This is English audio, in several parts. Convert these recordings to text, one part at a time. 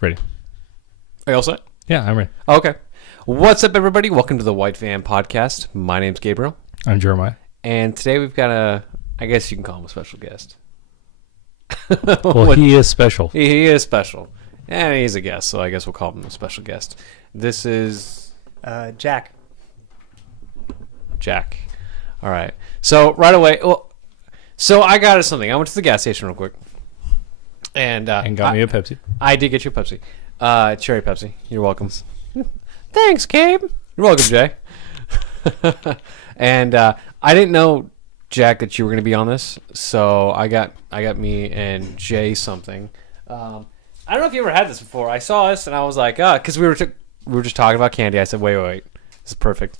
Ready. Are you all set? Yeah, I'm ready. Okay. What's up, everybody? Welcome to the White Van Podcast. My name's Gabriel. I'm Jeremiah. And today we've got I guess you can call him a special guest. Well, he is special. He is special. And he's a guest, so I guess we'll call him a special guest. This is... Jack. Jack. All right. So, right away... So, I got us something. I went to the gas station real quick. And got me a Pepsi. I did get you a Pepsi. Cherry Pepsi. You're welcome. Thanks, Gabe. You're welcome, Jay. And I didn't know, Jack, that you were going to be on this, so I got me and Jay something. I don't know if you ever had this before. I saw this and I was like, because we were just talking about candy. I said, wait, this is perfect.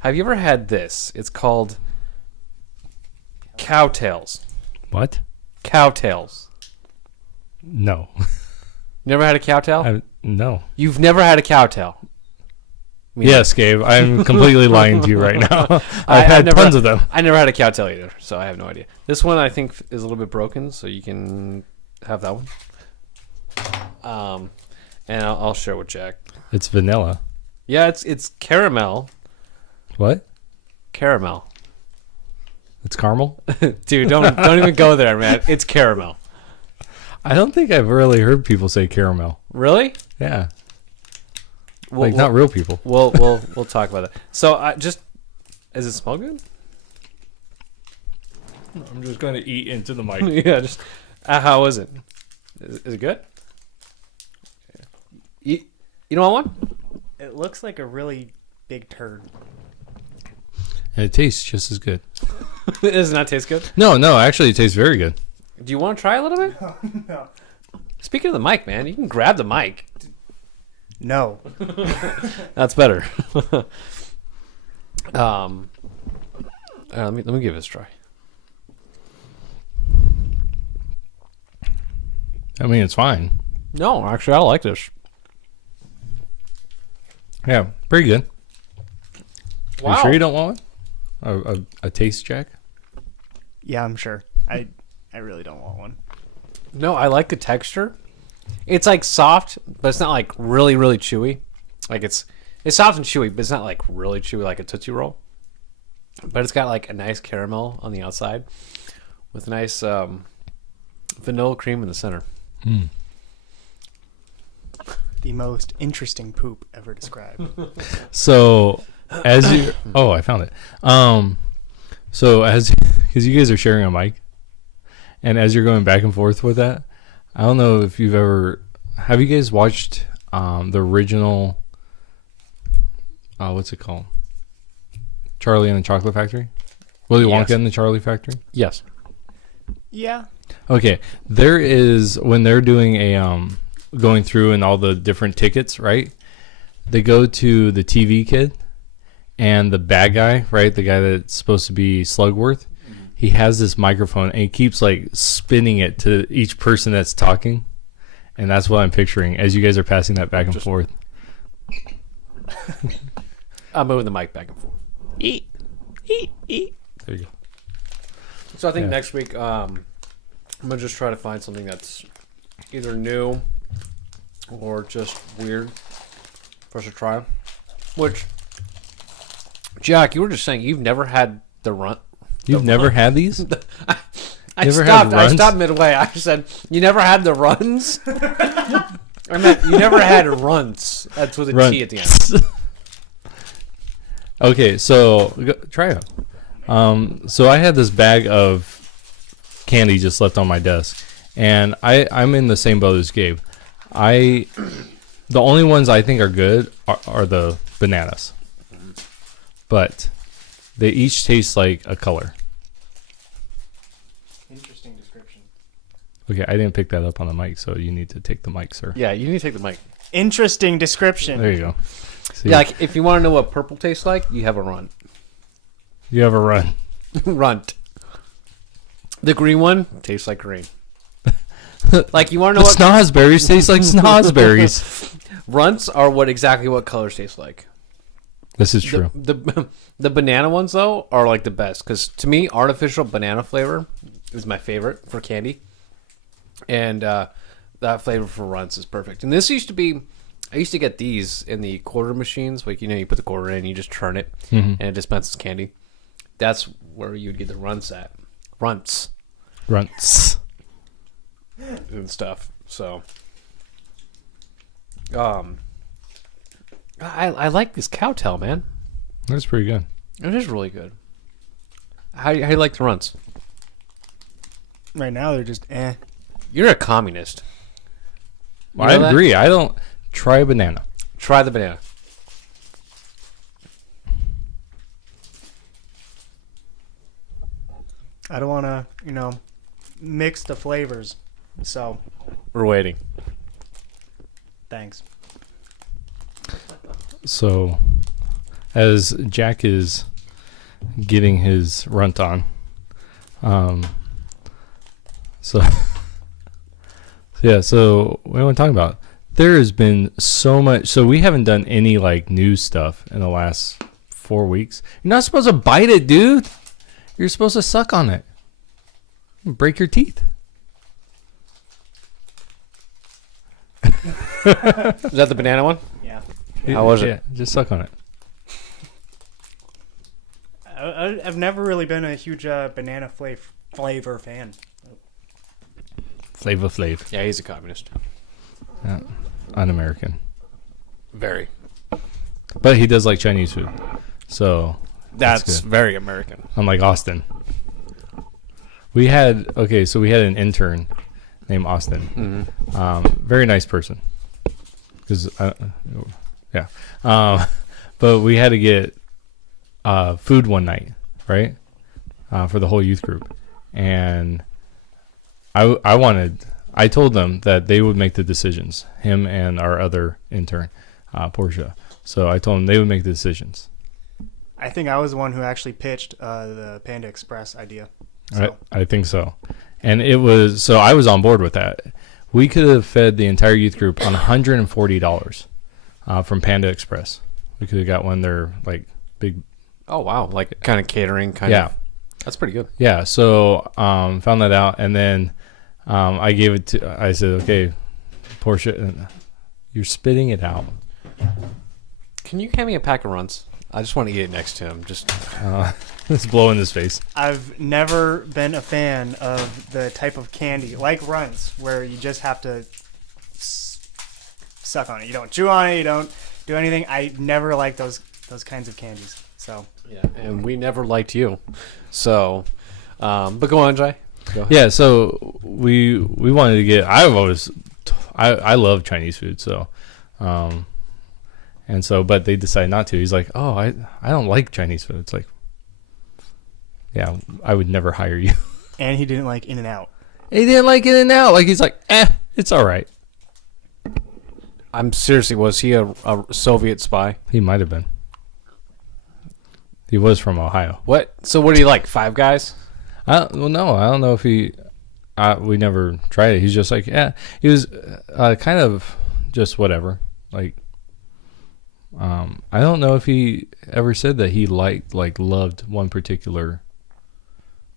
Have you ever had this? It's called Cowtails. What? Cowtails. No. Never had a cowtail? No. You've never had a cowtail? Yes, Gabe. I'm completely lying to you right now. I've had tons of them. I never had a cowtail either, so I have no idea. This one I think is a little bit broken, so you can have that one. And I'll share it with Jack. It's vanilla. Yeah, it's caramel. What? Caramel. It's caramel? Dude, don't even go there, man. It's caramel. I don't think I've really heard people say caramel. Really? Yeah. Not real people. We'll talk about that. So does it smell good? I'm just going to eat into the mic. Yeah, just how is it? Is it good? You don't want one? It looks like a really big turd. And it tastes just as good. Does it not taste good? No, actually it tastes very good. Do you want to try a little bit? No. Speaking of the mic, man, you can grab the mic. No. That's better. Let me give this a try. I mean, it's fine. No, actually, I like this. Yeah, pretty good. Wow. You sure you don't want one? A taste, Jack? Yeah, I'm sure. I really don't want one. No, I like the texture. It's like soft, but it's not like really, really chewy. Like it's soft and chewy, but it's not like really chewy like a Tootsie Roll. But it's got like a nice caramel on the outside with a nice vanilla cream in the center. Mm. The most interesting poop ever described. So, as you... Oh, I found it. So, because you guys are sharing a mic, and as you're going back and forth with that, I don't know if you've ever... Have you guys watched the original... what's it called? Charlie and the Chocolate Factory? Willy Wonka and the Charlie Factory? Yes. Yeah. Okay. There is... When they're doing a... going through and all the different tickets, right? They go to the TV kid and the bad guy, right? The guy that's supposed to be Slugworth. He has this microphone and he keeps like spinning it to each person that's talking. And that's what I'm picturing as you guys are passing that back and forth. I'm moving the mic back and forth. Eat. There you go. So I think next week I'm going to just try to find something that's either new or just weird for us to try. Which, Jack, you were just saying you've never had the run. You've never had these? I stopped midway. I said, you never had the runs? I meant, you never had runs. That's with a T at the end. Okay, so try it. So I had this bag of candy just left on my desk. And I'm in the same boat as Gabe. The only ones I think are good are the bananas. But they each taste like a color. Interesting description. Okay, I didn't pick that up on the mic, so you need to take the mic, sir. Yeah, you need to take the mic. Interesting description. There you go. See, Yeah, like if you want to know what purple tastes like, you have a runt. you have a run. Runt. The green one tastes like green. Like you want to The know what snozberries taste like snozberries. runts are exactly what colors taste like. This is true. The banana ones though are like the best because to me artificial banana flavor is my favorite for candy, and That flavor for Runts is perfect. And this used to be, I used to get these in the quarter machines. Like, you put the quarter in, you just turn it, and it dispenses candy. That's where you would get the Runts at. Runts. And stuff. So, I like this Cowtail, man. That's pretty good. It is really good. How do you like the Runts? Right now they're just eh. You're a communist. You I know that? agree. I don't try a banana. Try the banana. I don't want to, mix the flavors. So, We're waiting. thanks. So, as Jack is getting his runt on, so yeah. So what am I talking about? There has been so much. So we haven't done any like news stuff in the last 4 weeks. You're not supposed to bite it, dude. You're supposed to suck on it. Break your teeth. Is that the banana one? Yeah. How was it? Yeah, just suck on it. I've never really been a huge banana flavor fan. Flavor Flav. Yeah, he's a communist. Yeah. Un-American. Very. But he does like Chinese food. So That's good. very American. Unlike Austin. We had an intern named Austin. Very nice person. But we had to get food one night, right? For the whole youth group. And I told them that they would make the decisions, him and our other intern, Portia. So I told them they would make the decisions. I think I was the one who actually pitched the Panda Express idea. So. I think so. And I was on board with that. We could have fed the entire youth group on $140 from Panda Express. We could have got one of their like big. Oh, wow. Like kind of catering kind Yeah. of. That's pretty good. Yeah. So found that out. And then I said, okay, Portia, you're spitting it out. Can you hand me a pack of Runts? I just want to eat it next to him. Just It's blowing his face. I've never been a fan of the type of candy like Runts where you just have to suck on it. You don't chew on it. You don't do anything. I never like those kinds of candies. So yeah, and we never liked you. So, but go on, Jay. Go ahead. Yeah. So we wanted to get. I love Chinese food. So, but they decided not to. He's like, oh, I don't like Chinese food. It's like, yeah, I would never hire you. and he didn't like In-N-Out. He didn't like In-N-Out. Like he's like, it's all right. I'm seriously, was he a Soviet spy? He might have been. He was from Ohio. What? So what do you like? Five Guys? No, I don't know if he. We never tried it. He's just like, yeah. He was kind of just whatever. Like, I don't know if he ever said that he loved one particular,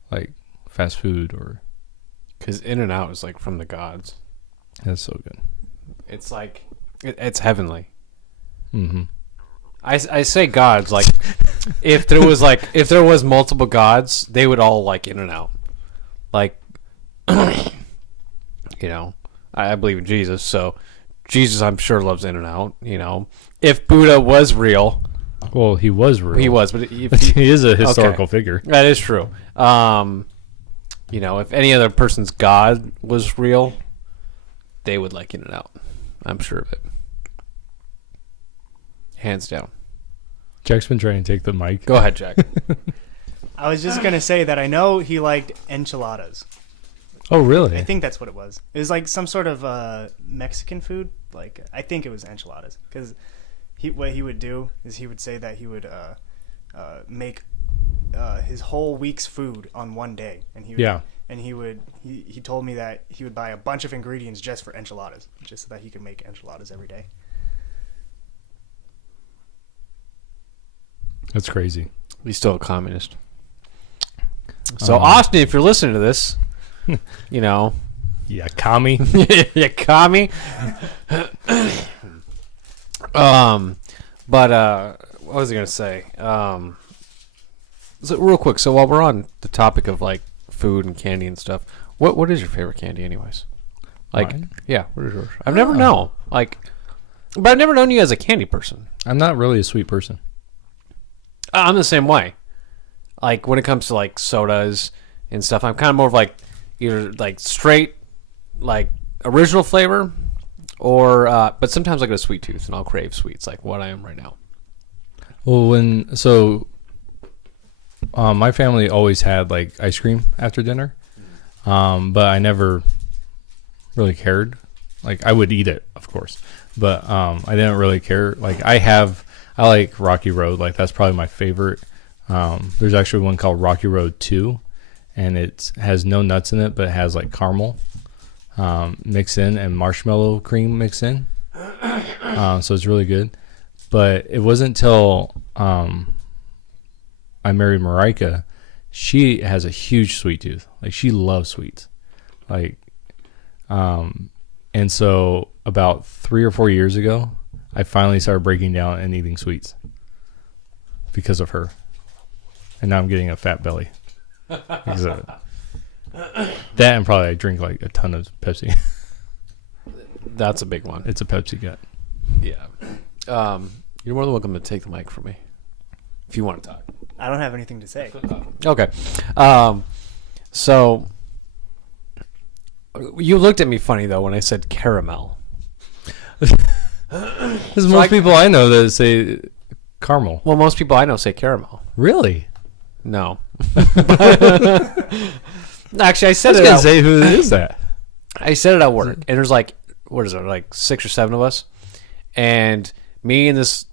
like, fast food or. Because In-N-Out is like from the gods. That's so good. It's like it's heavenly. Mm-hmm. I say gods like if there was multiple gods, they would all like In-N-Out. Like, I believe in Jesus, so Jesus I'm sure loves In-N-Out. If Buddha was real, well, he was real. he was, but if he is a historical figure. that is true. If any other person's god was real, they would like In-N-Out. I'm sure of it. Hands down. Jack's been trying to take the mic. Go ahead, Jack. I was just gonna say that I know he liked enchiladas. Oh, really? I think that's what it was. It was like some sort of Mexican food. Like I think it was enchiladas because what he would do is he would say that he would make his whole week's food on one day, and he told me that he would buy a bunch of ingredients just for enchiladas, just so that he could make enchiladas every day. That's crazy. He's still a communist. So Austin, if you're listening to this, Yeah, commie. You commie. But what was I gonna say? So real quick. So while we're on the topic of like food and candy and stuff, what is your favorite candy, anyways? Like, Mine? yeah, what is yours? I've never known. Like, but I've never known you as a candy person. I'm not really a sweet person. I'm the same way. Like when it comes to like sodas and stuff, I'm kind of more of like either like straight, like original flavor, or but sometimes I get a sweet tooth and I'll crave sweets, like what I am right now. Well, my family always had like ice cream after dinner, but I never really cared. Like I would eat it, of course, but I didn't really care. Like I like Rocky Road. Like that's probably my favorite. There's actually one called Rocky Road 2, and it has no nuts in it, but it has like caramel mixed in and marshmallow cream mixed in. So it's really good. But it wasn't until I married Marika. She has a huge sweet tooth. Like she loves sweets. Like, and so about 3 or 4 years ago, I finally started breaking down and eating sweets because of her. And now I'm getting a fat belly because of it. That and probably I drink like a ton of Pepsi. That's a big one. It's a Pepsi gut. Yeah. You're more than welcome to take the mic from me if you want to talk. I don't have anything to say. Okay. So you looked at me funny though when I said caramel. Because most people I know that say caramel. Well, most people I know say caramel. Really? No. Actually, I I said was it. going to say, who is that? I said it at work, and there's like, what is it, like 6 or 7 of us, and me and this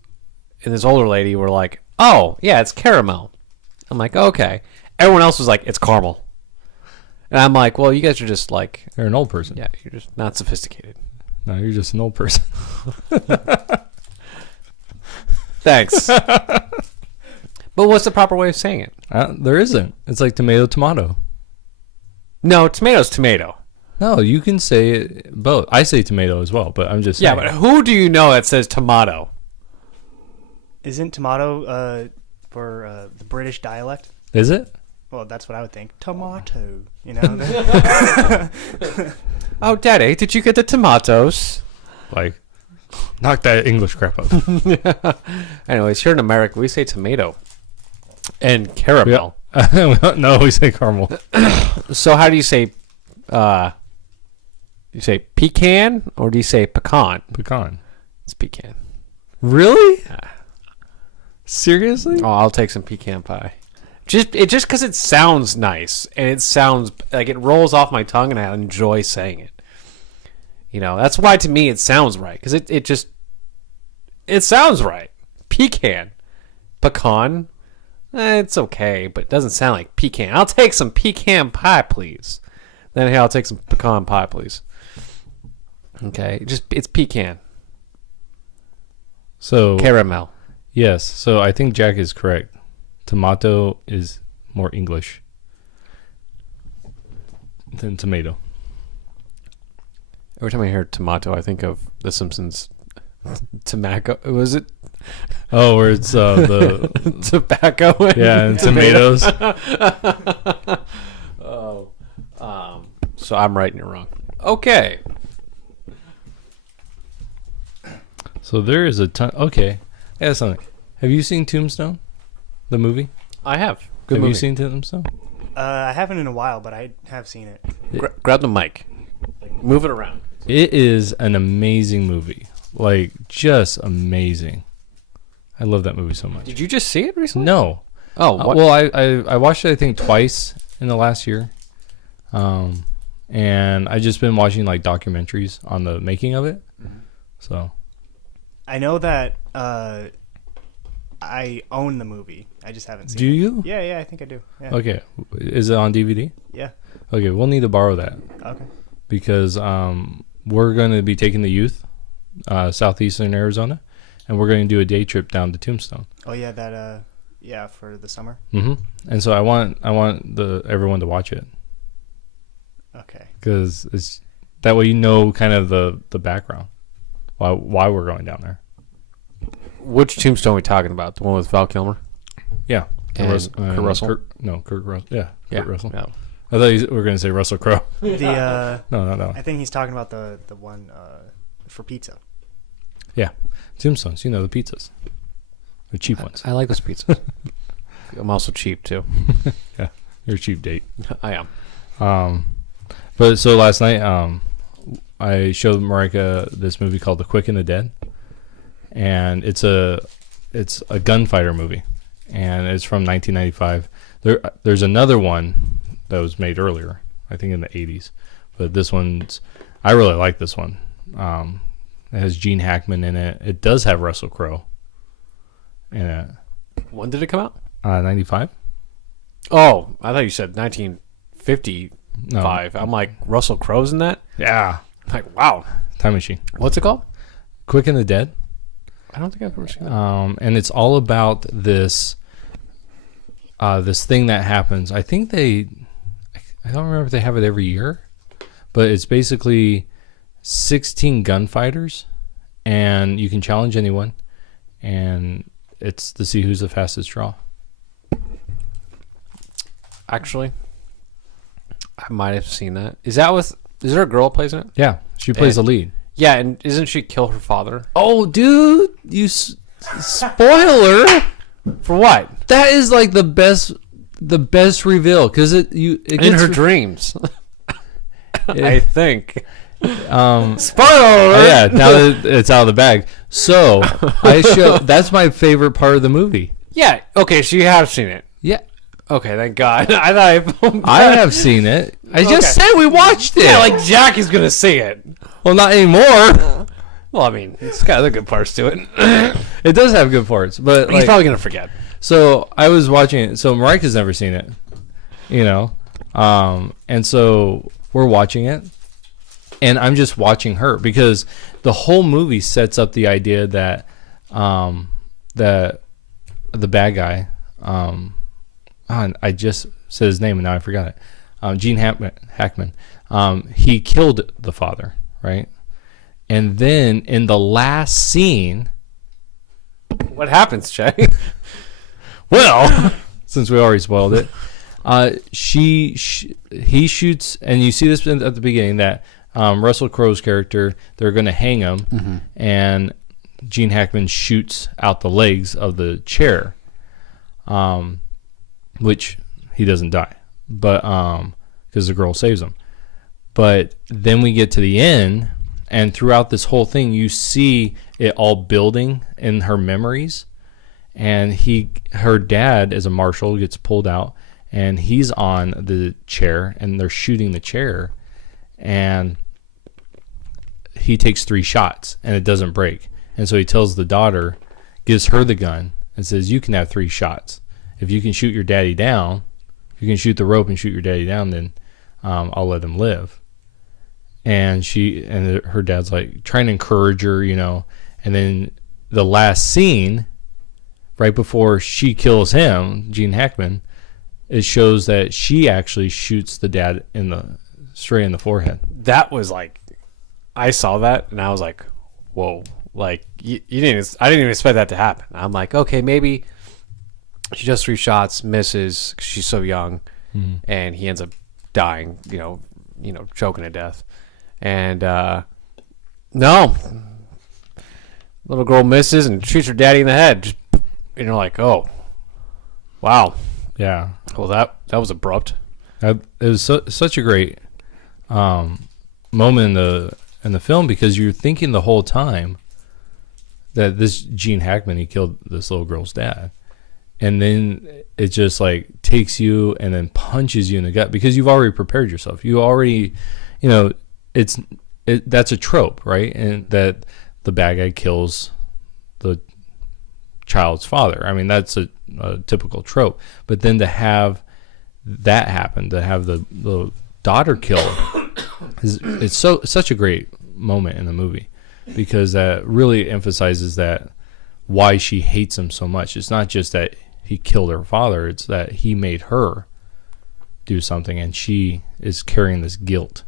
older lady were like, "Oh, yeah, it's caramel." I'm like, "Okay." Everyone else was like, "It's caramel," and I'm like, "Well, you guys are just like, You're an old person. yeah, you're just not sophisticated." No, you're just an old person. Thanks. But what's the proper way of saying it? There isn't. It's like tomato. No, tomato's tomato. No, you can say it both. I say tomato as well, but I'm just Yeah, saying. but who do you know that says tomato? Isn't tomato for the British dialect? Is it? Well, that's what I would think. Tomato, you know? Oh, Daddy, did you get the tomatoes? Like, knock that English crap up. Anyways, here in America, we say tomato and caramel. No, we say caramel. So how do you say, you say pecan or do you say pecan? Pecan. It's pecan. Really? Seriously? Oh, I'll take some pecan pie. Just because it sounds nice and it sounds like it rolls off my tongue and I enjoy saying it. You know, that's why to me it sounds right because it sounds right. Pecan, pecan, it's okay, but it doesn't sound like pecan. I'll take some pecan pie, please. Then hey, I'll take some pecan pie, please. Okay, it's pecan. So Caramel. yes. So I think Jack is correct. Tomato is more English than tomato. Every time I hear tomato, I think of The Simpsons. Tobacco. Was it? Oh, where it's the Tobacco. and tomatoes. Oh. So I'm right and you're wrong. Okay. So there is a ton. Okay, I got something. Have you seen Tombstone, the movie? I have. Good Have movie. you seen Tombstone? I haven't in a while, but I have seen it. Grab the mic. Like, move it around. It is an amazing movie. Like, just amazing. I love that movie so much. Did you just see it recently? No. Oh, what? Well, I watched it, I think, twice in the last year. And I just been watching, like, documentaries on the making of it. Mm-hmm. So. I know that I own the movie. I just haven't seen it. Do you? Yeah, I think I do. Yeah. Okay. Is it on DVD? Yeah. Okay, we'll need to borrow that. Okay. Because we're going to be taking the youth southeastern Arizona, and we're going to do a day trip down to Tombstone. Oh yeah, that for the summer. Mm-hmm. And so I want everyone to watch it Okay. because That way you know kind of the background, why we're going down there. Which tombstone are we talking about? The one with Val Kilmer? Yeah. And Kurt Russell? Kurt Russell. Yeah. Kurt Russell. No. I thought we were going to say Russell Crowe. The No. I think he's talking about the one for pizza. Yeah. Tombstones. You know, the pizzas. The cheap ones. I like those pizzas. I'm also cheap, too. Yeah. You're a cheap date. I am. But so last night, I showed Marika this movie called The Quick and the Dead. And it's a gunfighter movie. And it's from 1995. There's another one that was made earlier, I think in the 80s. But this one's, I really like this one. It has Gene Hackman in it. It does have Russell Crowe in it. When did it come out? 95? Oh, I thought you said 1955. No. I'm like, Russell Crowe's in that? Yeah. I'm like, wow. Time Machine. What's it called? Quick and the Dead. I don't think I've ever seen that. And it's all about this thing that happens. I think I don't remember if they have it every year, but it's basically 16 gunfighters, and you can challenge anyone, and it's to see who's the fastest draw. Actually, I might have seen that. Is there a girl that plays in it? Yeah, she plays the lead. Yeah, and doesn't she kill her father? Oh, dude, you spoiler! For what? That is like the best reveal because it gets In her dreams. I think. Spoiler! alert! Yeah, now that it's out of the bag. So that's my favorite part of the movie. Yeah. Okay, so you have seen it. Yeah, Okay, thank God. I thought I have seen it. I just said we watched it. Yeah, like Jackie's gonna see it. Well, not anymore. Well, I mean, it's got other good parts to it. It does have good parts, but He's probably gonna forget. So I was watching it. So Marika's never seen it, and so we're watching it, and I'm just watching her because the whole movie sets up the idea that that the bad guy, I just said his name and now I forgot it. Gene Hackman. He killed the father, right? And then in the last scene, What happens, Jay? well, since we already spoiled it, he shoots, and you see this at the beginning that Russell Crowe's character, they're going to hang him, and Gene Hackman shoots out the legs of the chair, which he doesn't die, but because the girl saves him. But then we get to the end, and throughout this whole thing, you see it all building in her memories. And her dad, as a marshal, gets pulled out, and he's on the chair, and they're shooting the chair, and he takes 3 shots, and it doesn't break. And so he tells the daughter, gives her the gun, and says, "You can have 3 shots. If you can shoot your daddy down, if you can shoot the rope and shoot your daddy down, then I'll let him live." And her dad's like trying to encourage her, and then the last scene, right before she kills him, Gene Hackman, it shows that she actually shoots the dad straight in the forehead. That was like, I saw that and I was like, whoa! Like I didn't even expect that to happen. I'm like, okay, maybe she does 3 shots, misses 'cause she's so young, and he ends up dying, choking to death. And no, little girl misses and shoots her daddy in the head. And you're like, oh, wow. Yeah. Well, that was abrupt. It was such a great moment in the film because you're thinking the whole time that this Gene Hackman, he killed this little girl's dad. And then it just like takes you and then punches you in the gut because you've already prepared yourself. You already, that's a trope, right? And that the bad guy kills the child's father. I mean, that's a typical trope. But then to have that happen, to have the daughter killed, it's such a great moment in the movie because that really emphasizes that why she hates him so much. It's not just that he killed her father, it's that he made her do something and she is carrying this guilt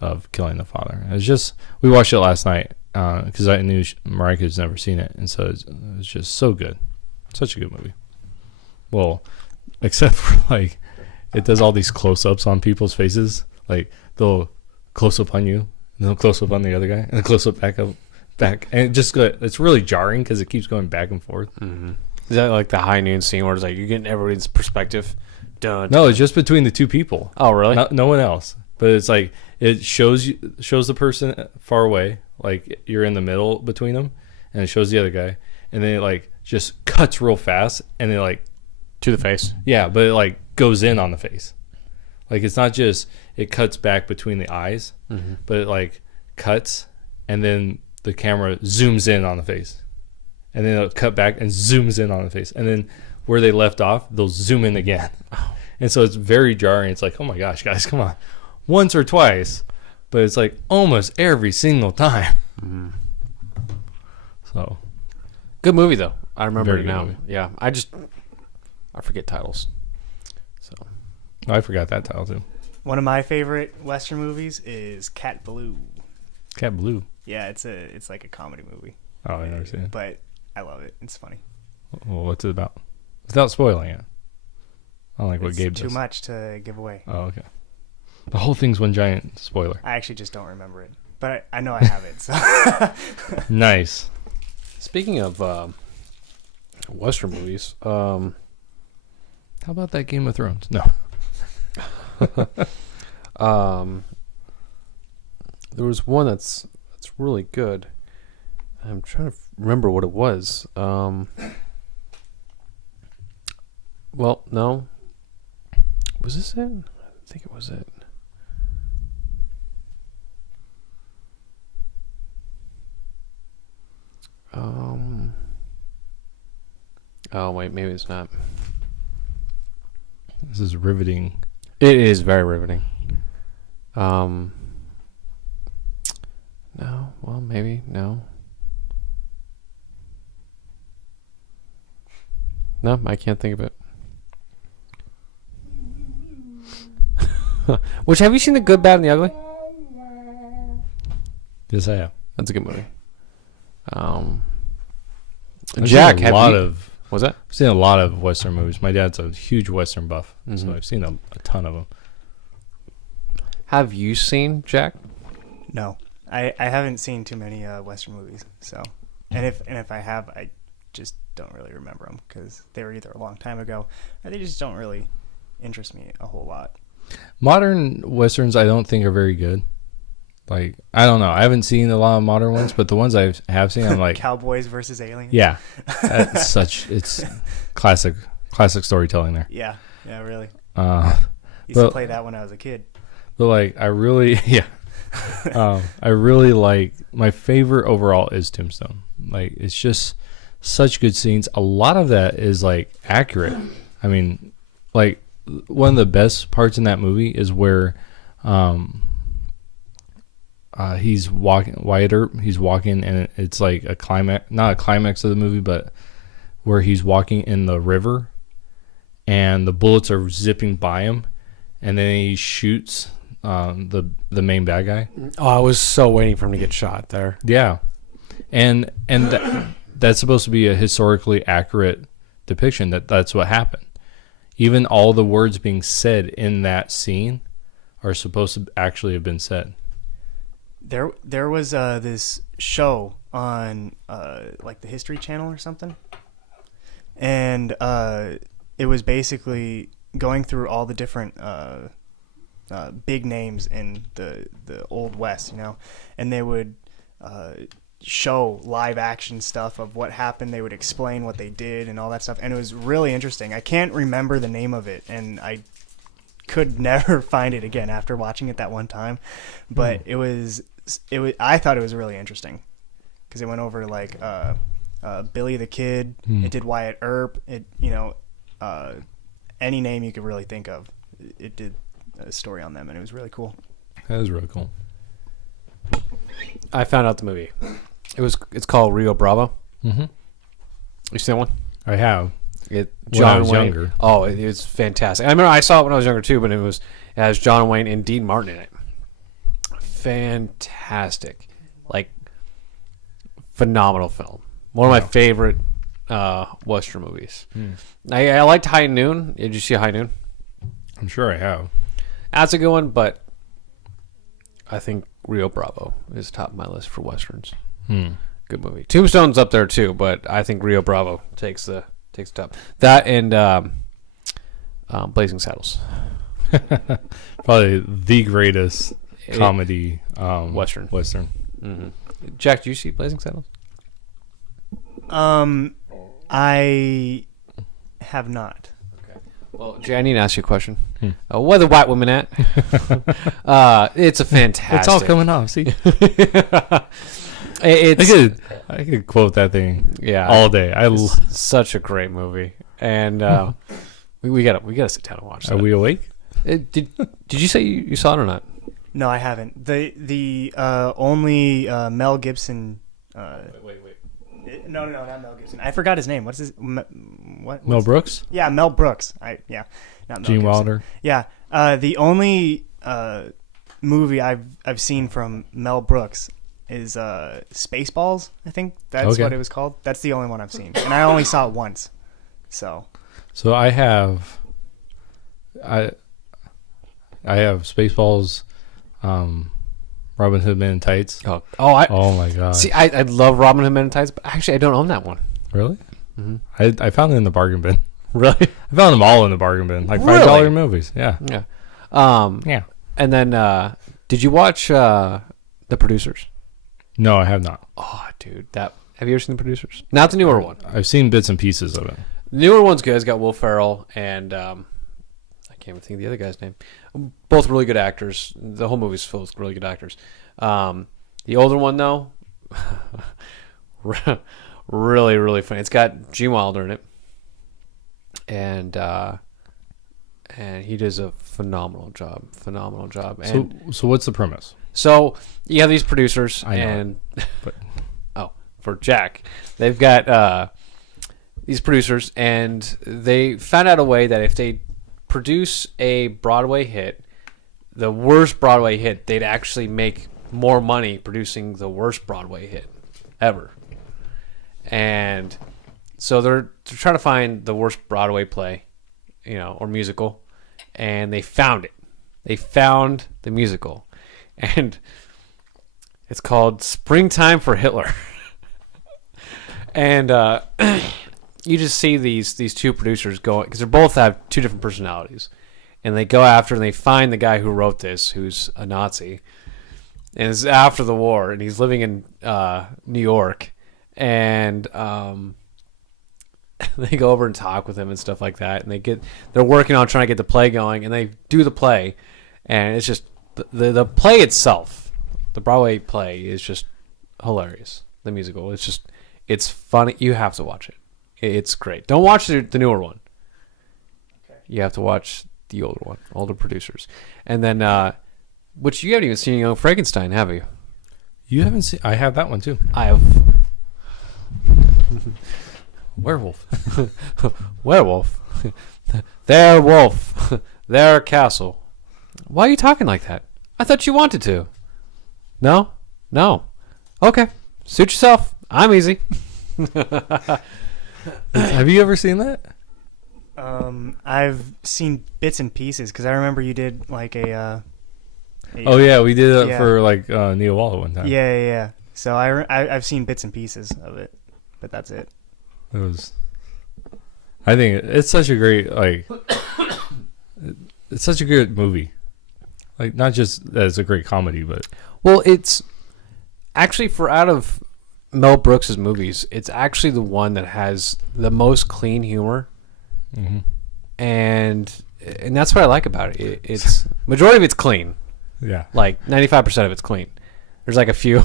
of killing the father. It was just, we watched it last night because I knew Marika's never seen it, and so it was just so good. Such a good movie. Well, except for like it does all these close-ups on people's faces. Like they'll close up on you, and they'll close up on the other guy, and then close up back, and it just it's really jarring because it keeps going back and forth. Mm-hmm. Is that like the high noon scene where it's like you're getting everybody's perspective? Done. No, it's just between the two people. Oh, really? No one else. But it's like it shows the person far away, like you're in the middle between them, and it shows the other guy, and then it like just cuts real fast, and it like to the face. Yeah, but it like goes in on the face. Like it's not just it cuts back between the eyes, but it like cuts, and then the camera zooms in on the face, and then it'll cut back and zooms in on the face, and then where they left off, they'll zoom in again. And so it's very jarring. It's like, oh my gosh, guys, come on. Once or twice, but it's like almost every single time. Mm-hmm. So good movie though. I remember Very it good now. movie. Yeah, I forget titles. So I forgot that title too. One of my favorite Western movies is Cat Blue. Cat Blue. Yeah, it's like a comedy movie. Oh, I never seen it. But I love it. It's funny. Well, what's it about? Without spoiling it. I don't like what It's Gabe too does. much to give away. Oh, okay. The whole thing's one giant spoiler. I actually just don't remember it, but I know I have it. So Nice. speaking of Western movies, How about that Game of Thrones? No. there was one that's really good. I'm trying to remember what it was. Well, no. Was this it? I think it was it. Oh wait, maybe it's not. This is riveting. It is very riveting. No, well, maybe no. No, I can't think of it. Which, have you seen The Good, Bad, and the Ugly? Yes, I have. That's a good movie. I've Jack, seen a lot of. Was that? I've seen a lot of Western movies. My dad's a huge Western buff, so Mhm. I've seen a ton of them. Have you seen Jack? no, I haven't seen too many Western movies. So, and if I have, I just don't really remember them because they were either a long time ago or they just don't really interest me a whole lot. Modern Westerns, I don't think are very good. Like, I don't know. I haven't seen a lot of modern ones, but the ones I have seen, I'm like, Cowboys versus aliens. yeah, it's classic storytelling there. Yeah, really. Used But- to play that when I was a kid. But like, I really, I really like, my favorite overall is Tombstone. Like, it's just such good scenes. A lot of that is like accurate. I mean, like, one of the best parts in that movie is where he's walking, Wyatt Earp, he's walking, and it's like a climax, not a climax of the movie, but where he's walking in the river and the bullets are zipping by him, and then he shoots the main bad guy. Oh, I was so waiting for him to get shot there. Yeah, and that's supposed to be a historically accurate depiction that's what happened. Even all the words being said in that scene are supposed to actually have been said. There was this show on like the History Channel or something, and it was basically going through all the different big names in the Old West, you know, and they would show live action stuff of what happened. They would explain what they did and all that stuff, and it was really interesting. I can't remember the name of it, and I could never find it again after watching it that one time, but it was I thought it was really interesting because it went over like Billy the Kid. It did Wyatt Earp. It, you know, any name you could really think of, it did a story on them, and it was really cool. That was really cool. I found out the movie. It's called Rio Bravo. Mm-hmm. You seen that one? I have. It When I John was Wayne. younger. Oh, it was fantastic. I remember I saw it when I was younger too, but it has John Wayne and Dean Martin in it. fantastic, like phenomenal film. One of my favorite Western movies. I liked High Noon. Did you see High Noon? I'm sure I have. That's a good one, but I think Rio Bravo is top of my list for Westerns. Good movie. Tombstone's up there too, but I think Rio Bravo takes the top. That and Blazing Saddles. Probably the greatest comedy Western. Mm-hmm. Jack, do you see Blazing Saddles? I have not. Well, Jay, I need to ask you a question. Where the white women at? It's a fantastic. It's all coming off. See, I could quote that thing. All day. It's such a great movie, and we gotta sit down and watch that. Are we awake? Did you say you saw it or not? No, I haven't. The only Mel Gibson. Wait. No, not Mel Gibson. I forgot his name. What's his what? Mel Brooks? Yeah, Mel Brooks. Not Mel Gene Gibson. Wilder. Yeah. The only movie I've seen from Mel Brooks is Spaceballs. I think that's what it was called. That's the only one I've seen, and I only saw it once. So I have Spaceballs, Robin Hood Men in Tights. Oh my god! See, I love Robin Hood Men in Tights, but actually I don't own that one. Really? Mm-hmm. I found it in the bargain bin. Really? I found them all in the bargain bin, like $5 movies. Yeah. Yeah. Yeah. And then, did you watch The Producers? No, I have not. Oh, dude, have you ever seen The Producers? Not the newer one. I've seen bits and pieces of it. The newer one's good. It's got Will Ferrell and I can't even think of the other guy's name. Both really good actors. The whole movie's filled with really good actors. The older one though, really, really funny. It's got Gene Wilder in it, and he does a phenomenal job. And So what's the premise? so you have these producers, for Jack, they've got these producers, and they found out a way that if they produce a Broadway hit, the worst Broadway hit, they'd actually make more money producing the worst Broadway hit ever. And so they're trying to find the worst Broadway play, or musical, and they found it. They found the musical, and it's called Springtime for Hitler. And you just see these two producers going, because they both have two different personalities, and they go after and they find the guy who wrote this, who's a Nazi, and it's after the war, and he's living in New York, and they go over and talk with him and stuff like that, and they're working on trying to get the play going, and they do the play, and it's just the play itself, the Broadway play is just hilarious. The musical, it's funny. You have to watch it. It's great. Don't watch the newer one. Okay. You have to watch the older one, older producers. And then, which you haven't even seen Young Frankenstein, have you? You haven't seen... I have that one, too. I have. Werewolf. Werewolf. Their wolf. Their castle. Why are you talking like that? I thought you wanted to. No? Okay. Suit yourself. I'm easy. Have you ever seen that? I've seen bits and pieces because I remember you did like a. Oh yeah, we did it for like Nia Walla one time. Yeah. So I've seen bits and pieces of it, but that's it. It was. I think it's such a great it's such a good movie. Like not just that it's a great comedy, but it's actually out of Mel Brooks' movies, it's actually the one that has the most clean humor, and that's what I like about it. It's majority of it's clean. Yeah, like 95% of it's clean. There's like a few.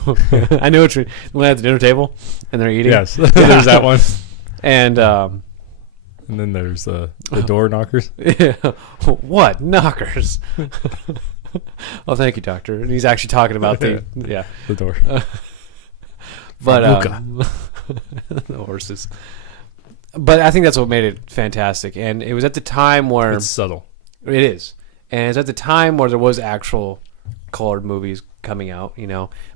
I know what when at the dinner table and they're eating. Yes, there's that one. And then there's the door knockers. Yeah. What knockers? Oh, thank you, doctor. And he's actually talking about the door. But the horses. But I think that's what made it fantastic, and it was at the time where it's subtle. It is, and it's at the time where there was actual colored movies coming out,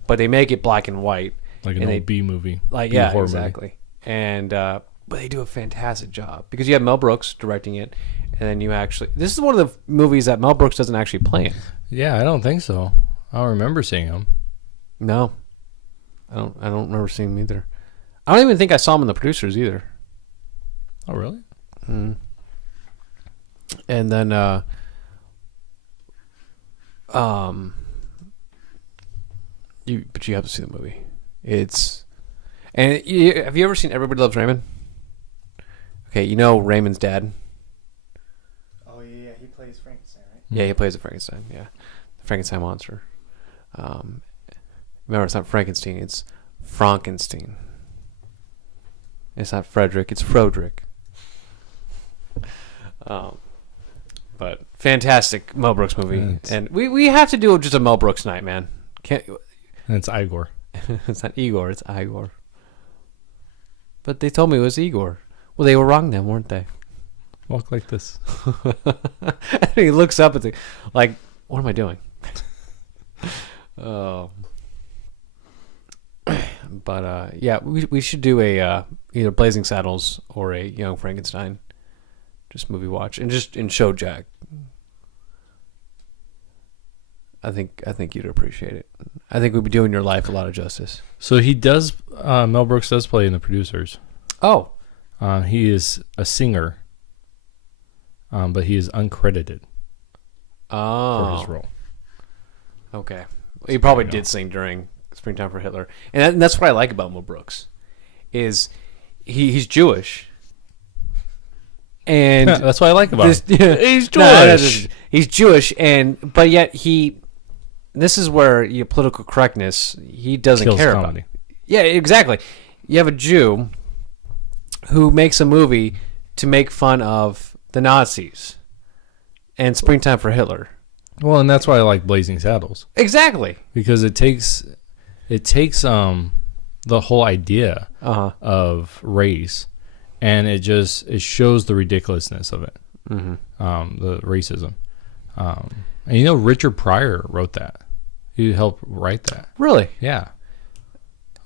but they make it black and white. Like an old B movie. Like, B yeah, horror exactly. movie. And, but they do a fantastic job because you have Mel Brooks directing it. And then this is one of the movies that Mel Brooks doesn't actually play in. Yeah, I don't think so. I don't remember seeing him. No, I don't remember seeing him either. I don't even think I saw him in The Producers either. Oh, really? Mm. And then, but you have to see the movie. Have you ever seen Everybody Loves Raymond? Okay, you know Raymond's dad. Oh yeah, he plays Frankenstein, right? Yeah, he plays the Frankenstein. Yeah, the Frankenstein monster. Remember, it's not Frankenstein. It's Frankenstein. It's not Frederick. It's Froderick. But fantastic Mel Brooks movie, and we have to do just a Mel Brooks night, man. Can't. And it's Igor. It's not Igor. It's Igor. But they told me it was Igor. Well, they were wrong then, weren't they? Walk like this. And he looks up at like, what am I doing? Oh. But yeah, we should do a either Blazing Saddles or a Young Frankenstein, just movie watch and show Jack. I think you'd appreciate it. I think we'd be doing your life a lot of justice. So he does. Mel Brooks does play in The Producers. Oh, he is a singer, but he is uncredited for his role. Okay, he probably did sing during Springtime for Hitler, and that's what I like about Mel Brooks, is he's Jewish, and that's what I like about him. He's Jewish. He's Jewish, but yet this is where political correctness he doesn't Kills care comedy. about. Yeah, exactly. You have a Jew who makes a movie to make fun of the Nazis and Springtime for Hitler. Well, and that's why I like Blazing Saddles. Exactly. Because it takes the whole idea of race, and it shows the ridiculousness of it. Mm-hmm. The racism. And Richard Pryor wrote that. He helped write that. Really? Yeah.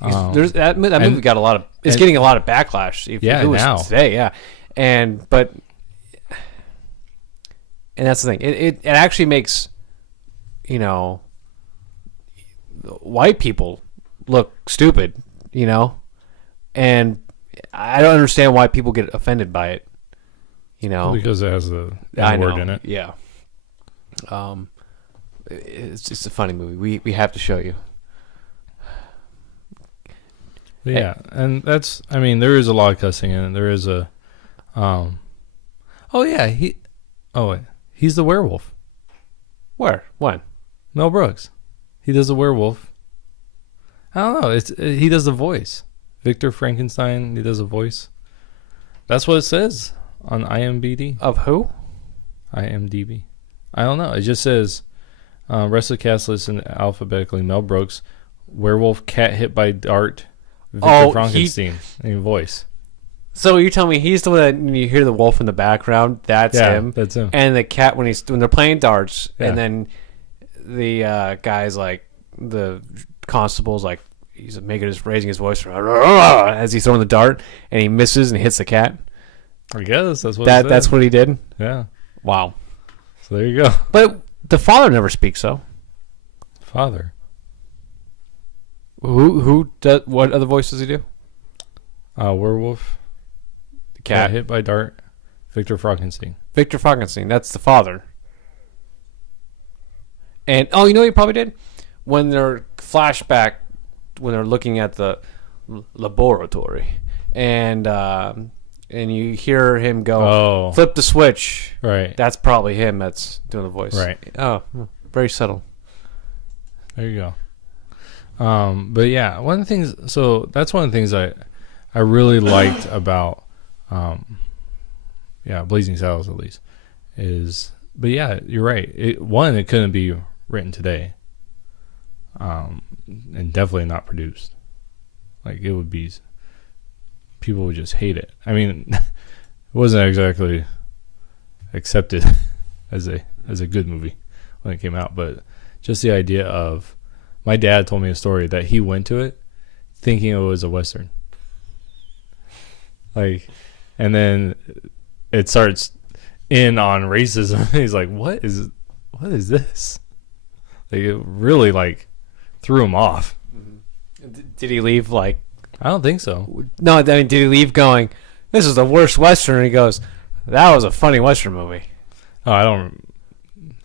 There's that movie got a lot of. It's getting a lot of backlash. Now today, yeah, and that's the thing. It actually makes white people look stupid, and I don't understand why people get offended by it. Because it has the word in it. Yeah. It's just a funny movie. We have to show you. Yeah, and that's. I mean, there is a lot of cussing in it. There is a. Oh yeah, he's the werewolf. Where? When? Mel Brooks. He does the werewolf. I don't know. He does the voice. Victor Frankenstein. He does a voice. That's what it says on IMDb. Of who? IMDb. I don't know. It just says, rest of the cast listed alphabetically: Mel Brooks, werewolf, cat hit by dart, Victor Frankenstein, and voice. So you're telling me he's the one that when you hear the wolf in the background, that's him? That's him. And the cat when they're playing darts, and then the guy's like, the constable's like, he's raising his voice as he's throwing the dart, and he misses and hits the cat. I guess that's what that's what he did. Yeah. Wow. So there you go. But the father never speaks, though. Father. Who does what other voice does he do? Werewolf. The cat hit by dart. Victor Frankenstein. Victor Frankenstein. That's the father. And you know what he probably did when they're flashback when they're looking at the laboratory and you hear him go flip the switch. Right. That's probably him that's doing the voice. Right. Oh, very subtle. There you go. But yeah, one of the things. So that's one of the things I really liked about, Blazing Saddles at least is. But yeah, you're right. It couldn't be written today, and definitely not produced. Like it would be, people would just hate it. I mean, it wasn't exactly accepted as a good movie when it came out, but just the idea of, my dad told me a story that he went to it thinking it was a Western. Like, and then it starts in on racism. He's like, what is this? Like, it really like threw him off. Did he leave like? I don't think so. No, I mean, did he leave going, "This is the worst Western"? And he goes, "That was a funny Western movie." Oh,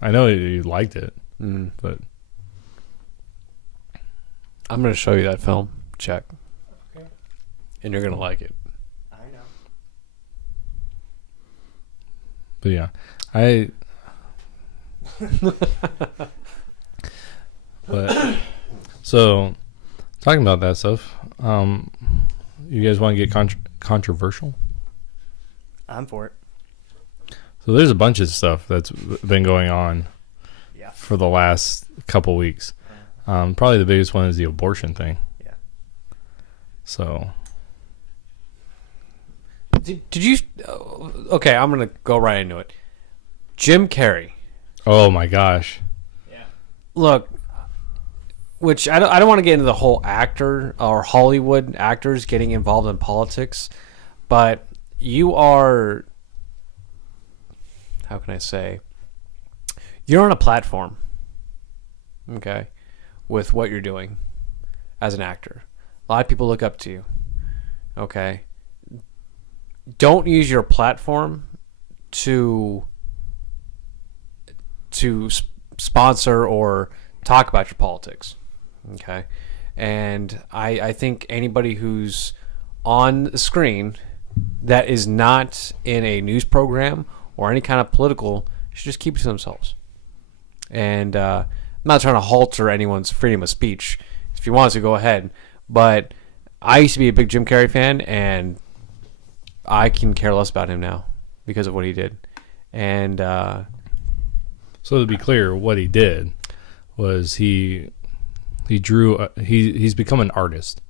I know you liked it, but I'm gonna show you that film. Check. Okay. And you're gonna like it. I know. but yeah, but so talking about that stuff, you guys want to get controversial? I'm for it. So there's a bunch of stuff that's been going on Yeah. for the last couple weeks. Probably the biggest one is the abortion thing. Yeah. So Did you? Okay, I'm gonna go right into it. Jim Carrey. oh my gosh. Yeah. Look, which I don't want to get into the whole actor or Hollywood actors getting involved in politics, but you are, how can I say, you're on a platform, okay, with what you're doing as an actor. A lot of people look up to you, okay? Don't use your platform to sponsor or talk about your politics, okay? And I think anybody who's on the screen that is not in a news program or any kind of political should just keep it to themselves. And I'm not trying to halter anyone's freedom of speech. If you want to, go ahead. But I used to be a big Jim Carrey fan, and I can care less about him now because of what he did. And So to be clear, what he did was he drew. He's become an artist,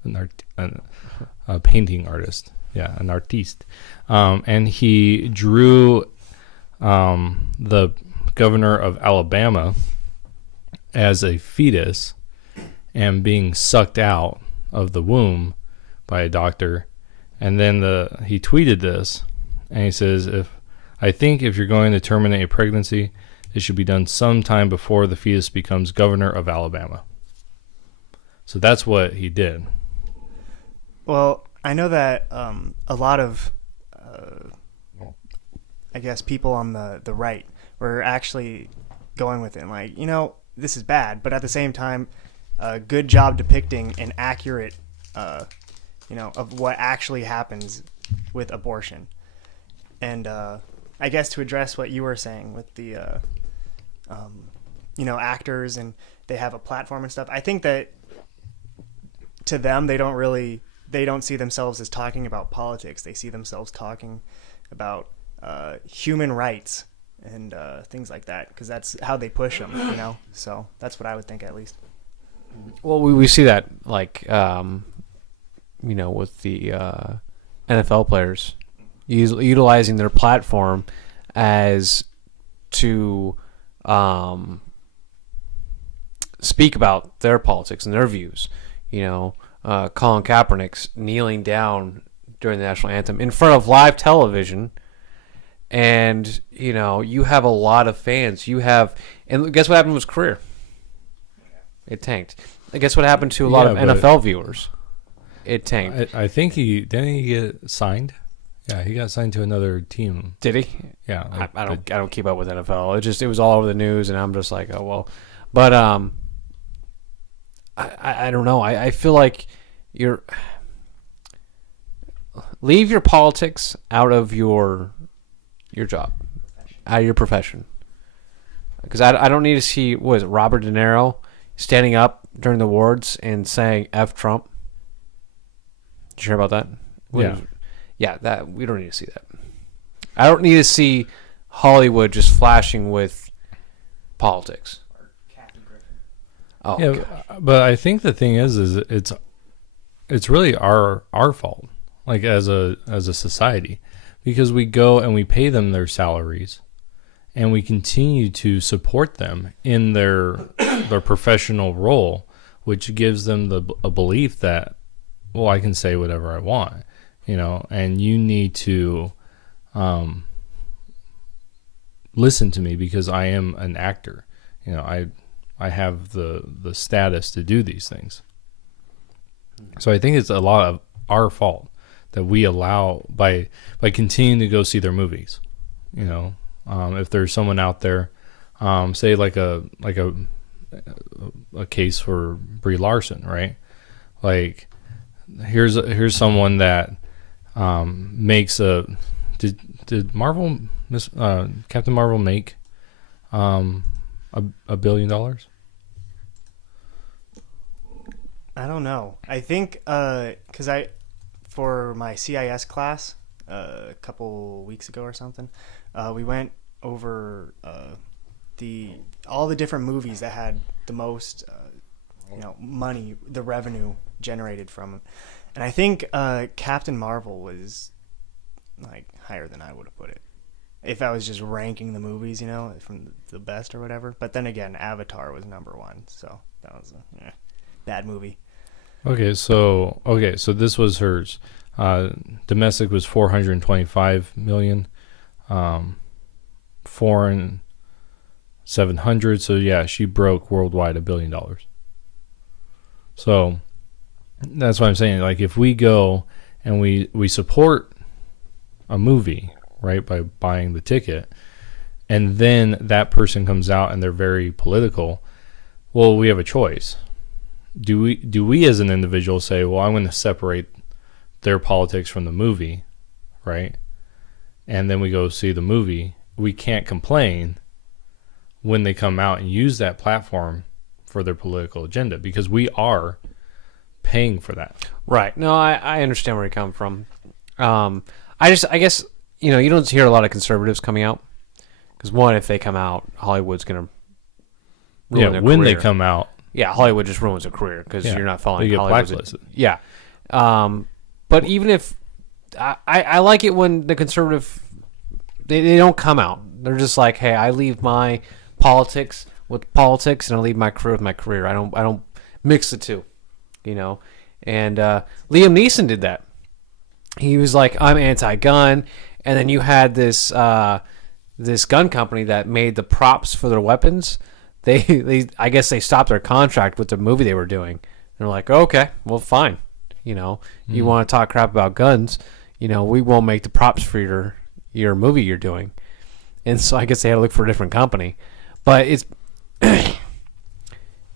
a painting artist. Yeah, an artiste. And he drew the governor of Alabama as a fetus and being sucked out of the womb by a doctor. And then he tweeted this, and he says, I think if you're going to terminate a pregnancy, it should be done sometime before the fetus becomes governor of Alabama. So that's what he did. Well, I know that a lot of, I guess, people on the right were actually going with it. Like, this is bad, but at the same time, good job depicting an accurate, of what actually happens with abortion. And I guess to address what you were saying with the, actors and they have a platform and stuff, I think that to them, they don't see themselves as talking about politics. They see themselves talking about human rights and things like that, because that's how they push them, So that's what I would think, at least. well, we see that like with the NFL players utilizing their platform as to speak about their politics and their views. Colin Kaepernick's kneeling down during the national anthem in front of live television, and you have a lot of fans. And guess what happened to his career? It tanked. And guess what happened to a lot of NFL viewers? It tanked. I think didn't he get signed? Yeah, he got signed to another team. Did he? Yeah, I don't keep up with NFL. It was all over the news, and I'm just like, oh well. But I don't know. I feel like leave your politics out of your job, out of your profession. Because I don't need to see, what is it, Robert De Niro standing up during the awards and saying F Trump. Did you hear about that? Yeah. Yeah, that we don't need to see that. I don't need to see Hollywood just flashing with politics. Oh, yeah, gosh. but I think the thing is it's really our fault, like as a society, because we go and we pay them their salaries, and we continue to support them in their their professional role, which gives them a belief that, well, I can say whatever I want, and you need to listen to me because I am an actor. I have the status to do these things. So I think it's a lot of our fault that we allow by continuing to go see their movies. If there's someone out there, say like a case for Brie Larson, right? Like here's someone that makes did Marvel Captain Marvel make $1 billion? I don't know. I think because for my CIS class a couple weeks ago or something, we went over all the different movies that had the most money, the revenue generated from it. And I think Captain Marvel was like higher than I would have put it if I was just ranking the movies, from the best or whatever. But then again, Avatar was number one, so that was a bad movie. Okay, so this was hers. Domestic was 425 million, foreign 700. So yeah, she broke worldwide $1 billion. So that's what I'm saying. Like if we go and we support a movie, right, by buying the ticket, and then that person comes out and they're very political, well, we have a choice. Do we as an individual say, well, I'm going to separate their politics from the movie, right? And then we go see the movie. We can't complain when they come out and use that platform for their political agenda because we are paying for that. Right. No, I understand where you're coming from. I guess, you don't hear a lot of conservatives coming out because one, if they come out, Hollywood's going to ruin their when career. they come out. Yeah, Hollywood just ruins a career because you're not following. They get Hollywood's blacklisted. Yeah, but even if I like it when the conservative they don't come out. They're just like, hey, I leave my politics with politics and I leave my career with my career. I don't mix the two, And Liam Neeson did that. He was like, I'm anti-gun, and then you had this gun company that made the props for their weapons. They I guess they stopped their contract with the movie they were doing. They're like, okay, well, fine. You want to talk crap about guns, we won't make the props for your movie you're doing. And so I guess they had to look for a different company. But it's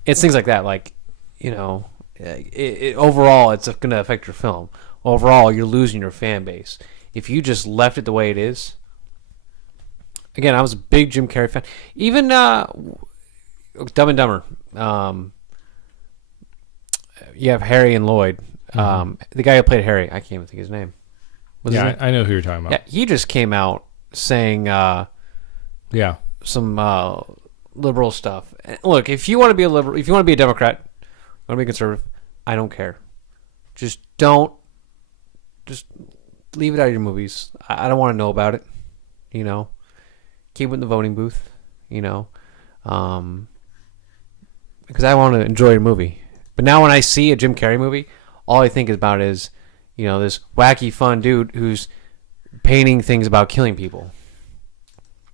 it's things like that. Like, overall, it's going to affect your film. Overall, you're losing your fan base. If you just left it the way it is. Again, I was a big Jim Carrey fan. Even Dumb and Dumber. You have Harry and Lloyd. The guy who played Harry, I can't even think his name. I know who you're talking about. Yeah, he just came out saying some liberal stuff. Look, if you want to be a liberal, if you want to be a Democrat, want to be a conservative, I don't care. Just leave it out of your movies. I don't want to know about it. Keep it in the voting booth. Because I want to enjoy a movie. But now when I see a Jim Carrey movie, all I think about is, this wacky, fun dude who's painting things about killing people.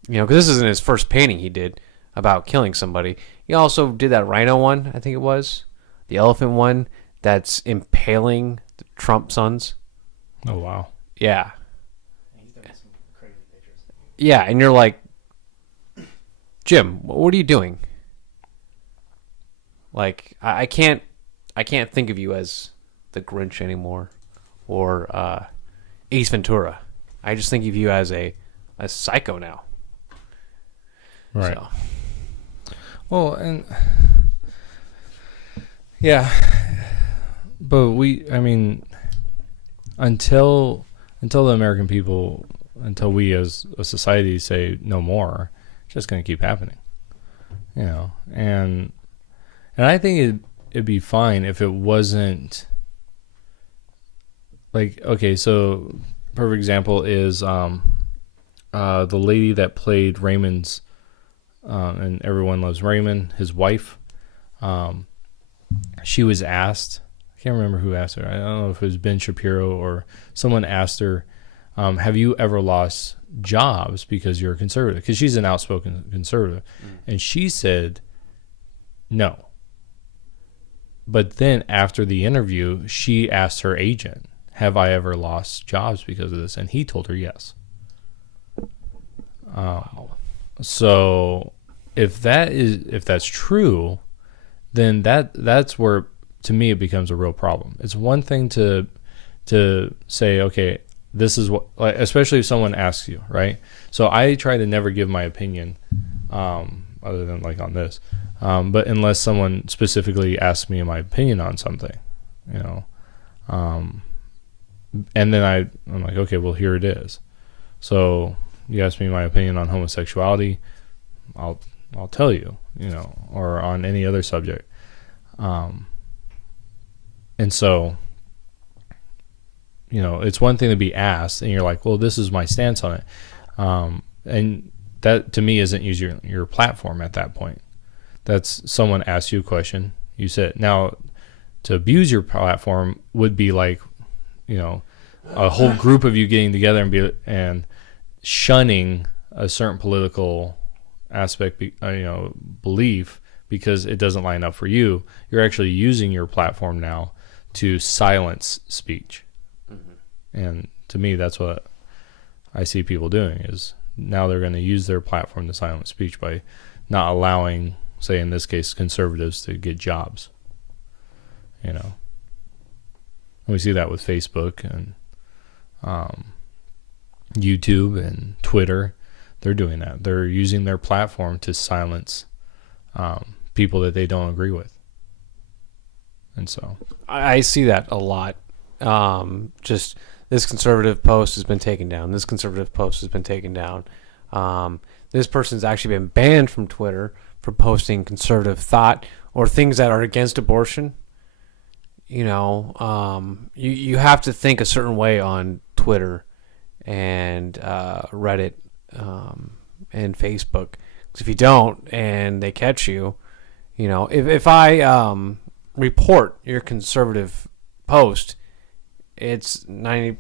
Because this isn't his first painting he did about killing somebody. He also did that rhino one, I think it was. The elephant one that's impaling the Trump sons. Oh, wow. Yeah. He's done some crazy pictures. Yeah, and you're like, Jim, what are you doing? Like, I can't think of you as the Grinch anymore, or Ace Ventura. I just think of you as a psycho now. Right. So. Well, and yeah, but until the American people, until we as a society say no more, it's just going to keep happening. And I think it'd be fine if it wasn't like, okay, so perfect example is the lady that played Raymond's and Everyone Loves Raymond, his wife. she was asked, I can't remember who asked her. I don't know if it was Ben Shapiro or someone asked her, have you ever lost jobs because you're a conservative? Because she's an outspoken conservative. And she said no. But then after the interview, she asked her agent, have I ever lost jobs because of this? And he told her yes. Wow. So if that's true, then that's where, to me, it becomes a real problem. It's one thing to say, okay, this is what, like, especially if someone asks you, right? So I try to never give my opinion, other than like on this, but unless someone specifically asks me my opinion on something, you know, and then I'm like, okay, well, here it is. So you ask me my opinion on homosexuality, I'll tell you, you know, or on any other subject. And so, you know, it's one thing to be asked and you're like, well, this is my stance on it. And that to me isn't using your platform at that point. That's someone asks you a question, you said. Now, to abuse your platform would be like, you know, a whole group of you getting together and shunning a certain political aspect, belief, because it doesn't line up for you. You're actually using your platform now to silence speech. And to me, that's what I see people doing, is now they're going to use their platform to silence speech by not allowing, say in this case, conservatives to get jobs. You know, and we see that with Facebook and YouTube and Twitter. They're doing that. They're using their platform to silence people that they don't agree with. And so I see that a lot. Just this conservative post has been taken down. This conservative post has been taken down. This person's actually been banned from Twitter for posting conservative thought or things that are against abortion. You know, you have to think a certain way on Twitter and Reddit and Facebook. 'Cause if you don't and they catch you, you know, if I report your conservative post, it's 90%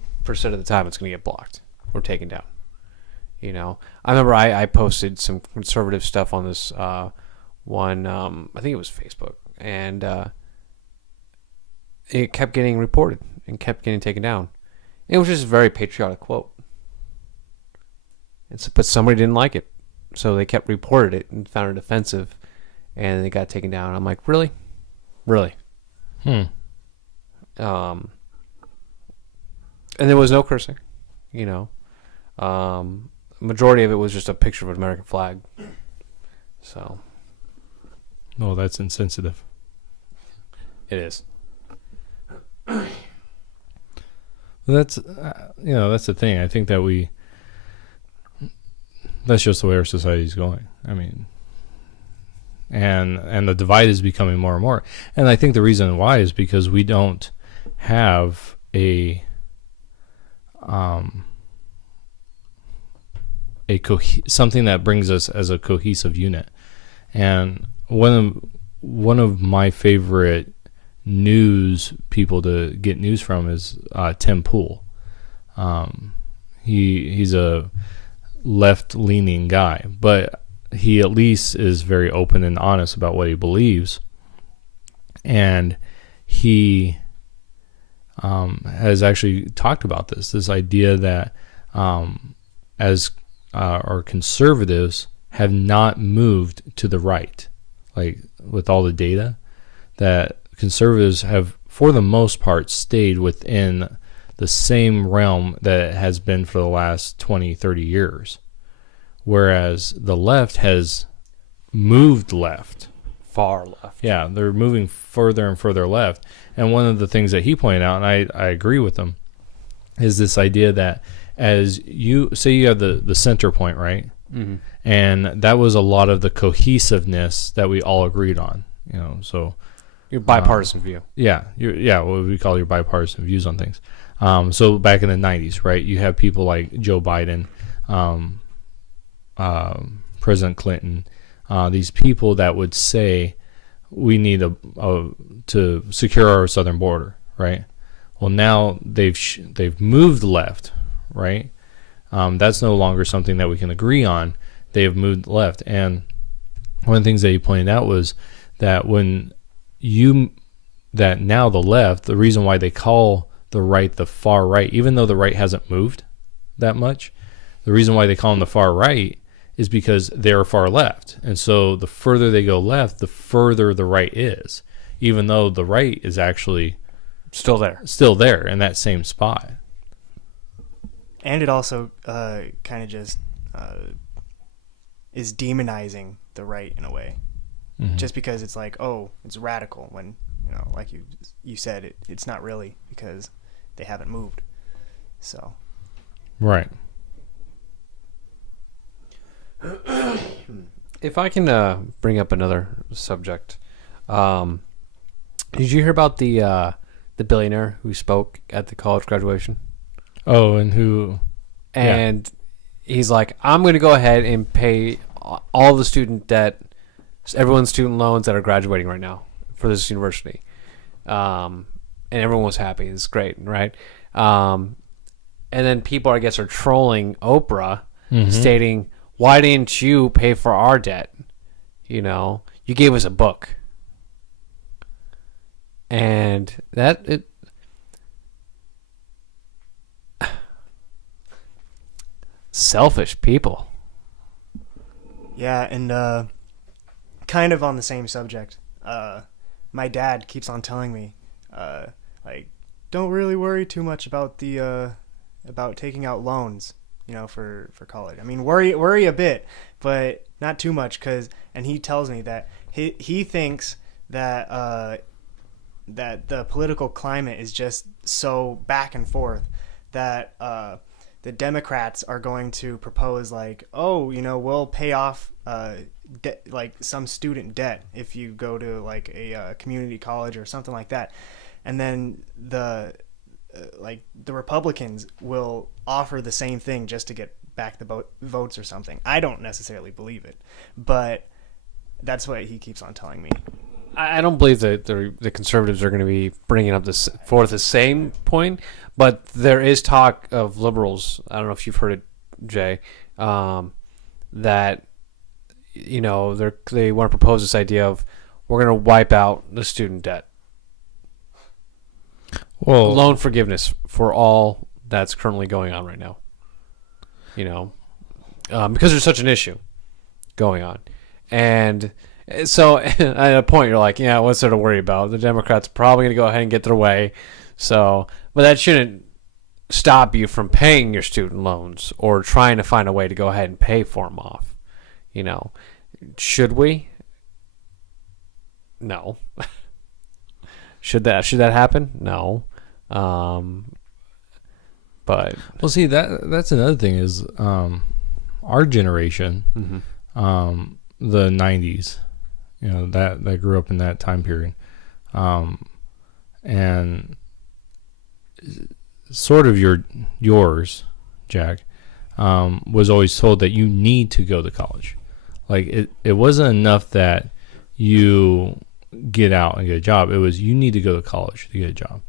of the time it's going to get blocked or taken down. You know, I remember I posted some conservative stuff on this one, I think it was Facebook, and it kept getting reported and kept getting taken down. It was just a very patriotic quote. But somebody didn't like it, so they kept reported it and found it offensive, and it got taken down. I'm like, really? And there was no cursing, you know. Majority of it was just a picture of an American flag. So. Well, that's insensitive. It is. That's, that's the thing. I think that that's just the way our society is going. I mean, and the divide is becoming more and more. And I think the reason why is because we don't have something that brings us as a cohesive unit. And one of my favorite news people to get news from is Tim Pool. He's a left-leaning guy, but he at least is very open and honest about what he believes. And he has actually talked about this idea that as our conservatives have not moved to the right, like with all the data, that conservatives have, for the most part, stayed within the same realm that it has been for the last 20, 30 years. Whereas the left has moved left. Far left. Yeah, they're moving further and further left. And one of the things that he pointed out, and I agree with him, is this idea that as you say, you have the center point, right? Mm-hmm. And that was a lot of the cohesiveness that we all agreed on. You know, so your bipartisan view. Yeah, what we call your bipartisan views on things. So back in the 90s, right, you have people like Joe Biden, President Clinton, these people that would say we need to secure our southern border, right? Well, now they've moved left, right? That's no longer something that we can agree on. They have moved left, and one of the things that you pointed out was that that now the left, the reason why they call the right the far right, even though the right hasn't moved that much, the reason why they call them the far right is because they're far left. And so the further they go left, the further the right is, even though the right is actually Still there. still there in that same spot. And it also kind of just is demonizing the right in a way, just because it's like, oh, it's radical, when, you know, like you said, it's not really, because they haven't moved. So Right. If I can bring up another subject, did you hear about the billionaire who spoke at the college graduation? Oh, and who? And he's like, I'm going to go ahead and pay all the student debt, everyone's student loans that are graduating right now for this university. And everyone was happy. It's great, right? And then people, I guess, are trolling Oprah, stating, why didn't you pay for our debt? You know, you gave us a book. And selfish people. yeah, and kind of on the same subject, my dad keeps on telling me, like, don't really worry too much about about taking out loans, you know, for college. I mean, worry a bit, but not too much, and he tells me that he thinks that that the political climate is just so back and forth that the Democrats are going to propose, like, oh, you know, we'll pay off like some student debt if you go to like a community college or something like that, and then the Republicans will offer the same thing just to get back the votes or something. I don't necessarily believe it, but that's what he keeps on telling me. I don't believe that the conservatives are going to be bringing up this for the same point, but there is talk of liberals. I don't know if you've heard it, Jay, that, you know, they want to propose this idea of, we're going to wipe out the student debt. Well, Loan forgiveness for all that's currently going on right now. You know, because there's such an issue going on. And so at a point you're like, yeah, what's there to worry about? The Democrats are probably going to go ahead and get their way. So, but that shouldn't stop you from paying your student loans or trying to find a way to go ahead and pay for them off. You know, should we? No. Should that happen? No. But well, see, that's another thing is our generation, the 90s, you know, that grew up in that time period, and sort of yours, Jack, was always told that you need to go to college. Like it wasn't enough that you get out and get a job. It was, you need to go to college to get a job.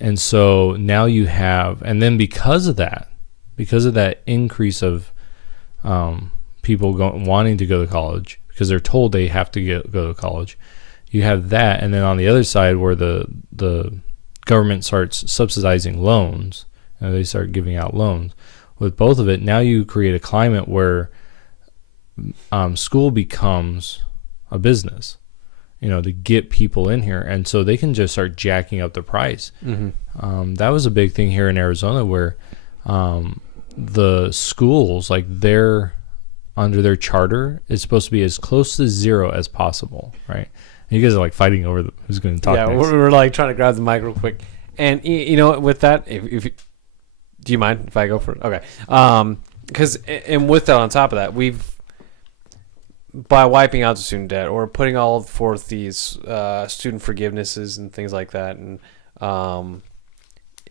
And so now you have, and then because of that increase of people wanting to go to college because they're told they have to go to college, you have that. And then on the other side, where the government starts subsidizing loans, and they start giving out loans. With both of it, now you create a climate where school becomes a business, you know, to get people in here. And so they can just start jacking up the price. That was a big thing here in Arizona, where the schools, like under their charter, is supposed to be as close to zero as possible, right? And you guys are like fighting over who's going to talk next. Yeah, we're like trying to grab the mic real quick. And, you know, with that, if do you mind if I go for it? Okay. Because, and with that, on top of that, by wiping out the student debt or putting all forth these student forgivenesses and things like that, and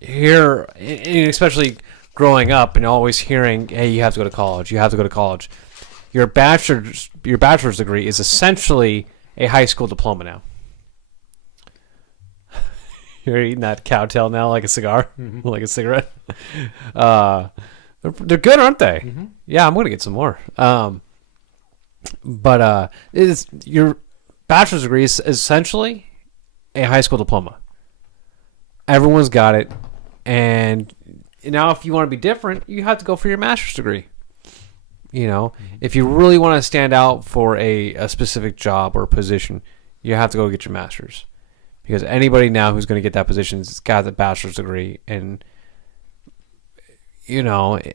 here, and especially growing up and always hearing, hey, you have to go to college, you have to go to college. Your bachelor's degree is essentially a high school diploma now. You're eating that Cowtail now like a cigar, like a cigarette. They're good, aren't they? Mm-hmm. Yeah, I'm gonna get some more. But it's your bachelor's degree is essentially a high school diploma. Everyone's got it, and now if you want to be different, you have to go for your master's degree. You know, if you really want to stand out for a specific job or position, you have to go get your master's. Because anybody now who's going to get that position has got the bachelor's degree, and you know, and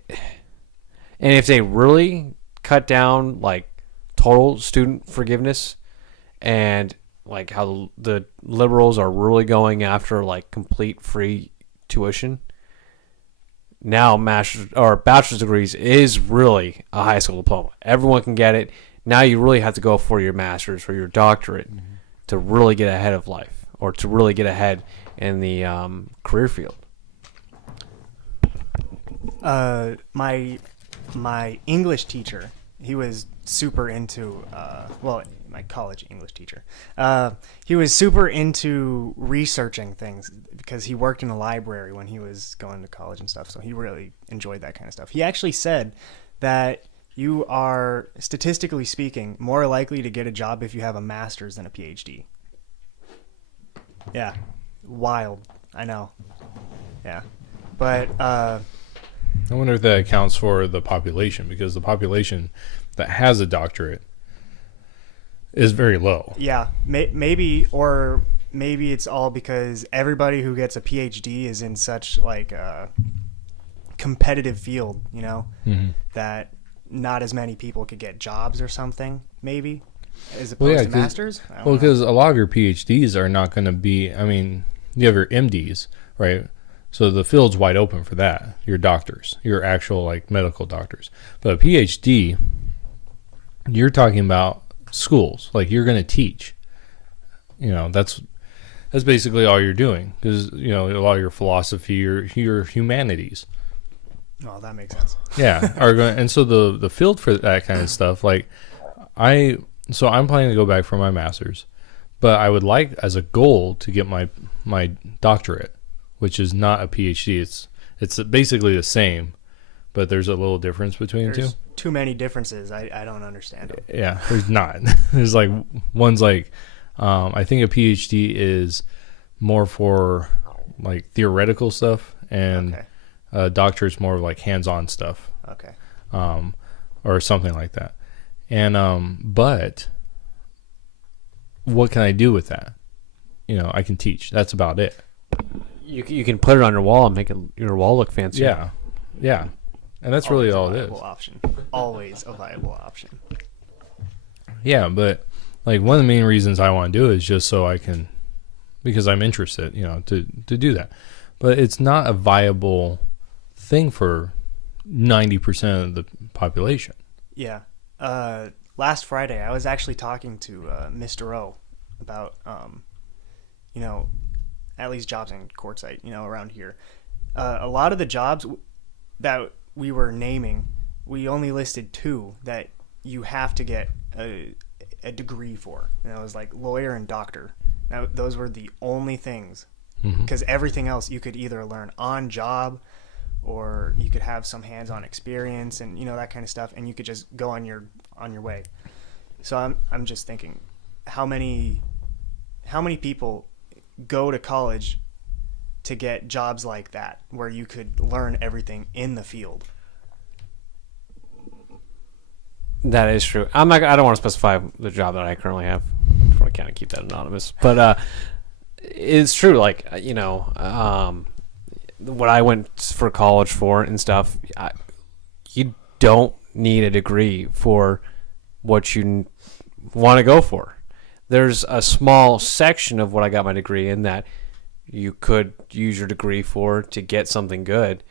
if they really cut down like total student forgiveness, and like how the liberals are really going after like complete free tuition, now master's or bachelor's degrees is really a high school diploma. Everyone can get it. Now you really have to go for your master's or your doctorate to really get ahead of life. Or to really get ahead in the career field. My English teacher, he was super into my college English teacher. He was super into researching things because he worked in a library when he was going to college and stuff. So he really enjoyed that kind of stuff. He actually said that you are, statistically speaking, more likely to get a job if you have a master's than a PhD. Yeah. Wild. I know. Yeah. But I wonder if that accounts for the population, because the population that has a doctorate is very low. yeah, maybe it's all because everybody who gets a PhD is in such like a competitive field, you know, that not as many people could get jobs or something, maybe. As opposed to masters? Well, because a lot of your PhDs are not going to be, I mean, you have your MDs, right? So the field's wide open for that. Your doctors, your actual like medical doctors. But a PhD, you're talking about schools. Like you're going to teach. You know, that's basically all you're doing. Because, you know, a lot of your philosophy, your humanities. Oh, that makes sense. Yeah. Are going, and so the field for that kind of stuff, like So I'm planning to go back for my master's, but I would like as a goal to get my doctorate, which is not a PhD. It's basically the same, but there's a little difference between the two. Too many differences. I don't understand them. Yeah, there's not. There's like one's like I think a PhD is more for like theoretical stuff, and a doctorate's more like hands-on stuff. Okay. Or something like that. And but what can I do with that? You know, I can teach. That's about it. You can put it on your wall and make your wall look fancy. Yeah, yeah, and that's really all it is. Option. Always a viable option. Yeah, but like one of the main reasons I want to do it is just so I can, because I'm interested, you know, to do that. But it's not a viable thing for 90% of the population. Yeah. Last Friday, I was actually talking to Mr. O about, you know, at least jobs in Quartzsite, you know, around here. A lot of the jobs that we were naming, we only listed 2 that you have to get a degree for. And it was like lawyer and doctor. Now, those were the only things. Because everything else you could either learn on job, or you could have some hands-on experience and, you know, that kind of stuff, and you could just go on your way. So I'm just thinking, how many people go to college to get jobs like that where you could learn everything in the field? That is true. I don't want to specify the job that I currently have. I kind of keep that anonymous, but it's true. Like, you know, what I went for college for and stuff, you don't need a degree for what you want to go for. There's a small section of what I got my degree in that you could use your degree for to get something good,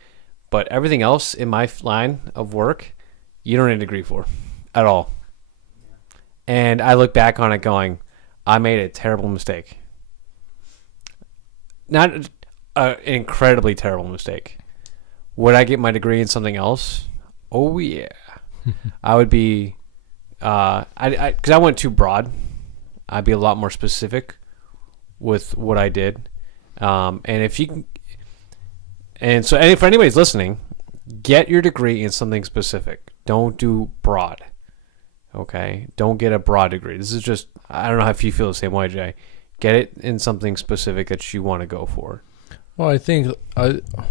but everything else in my line of work, you don't need a degree for at all. And I look back on it going, I made a terrible mistake. Not an incredibly terrible mistake. Would I get my degree in something else? Oh yeah. I would be because I went too broad I'd be a lot more specific with what I did. And if you can, and so for anybody's listening, get your degree in something specific. Don't do broad. Okay? Don't get a broad degree. This is just, I don't know if you feel the same way, Jay. Get it in something specific that you want to go for. Well, I think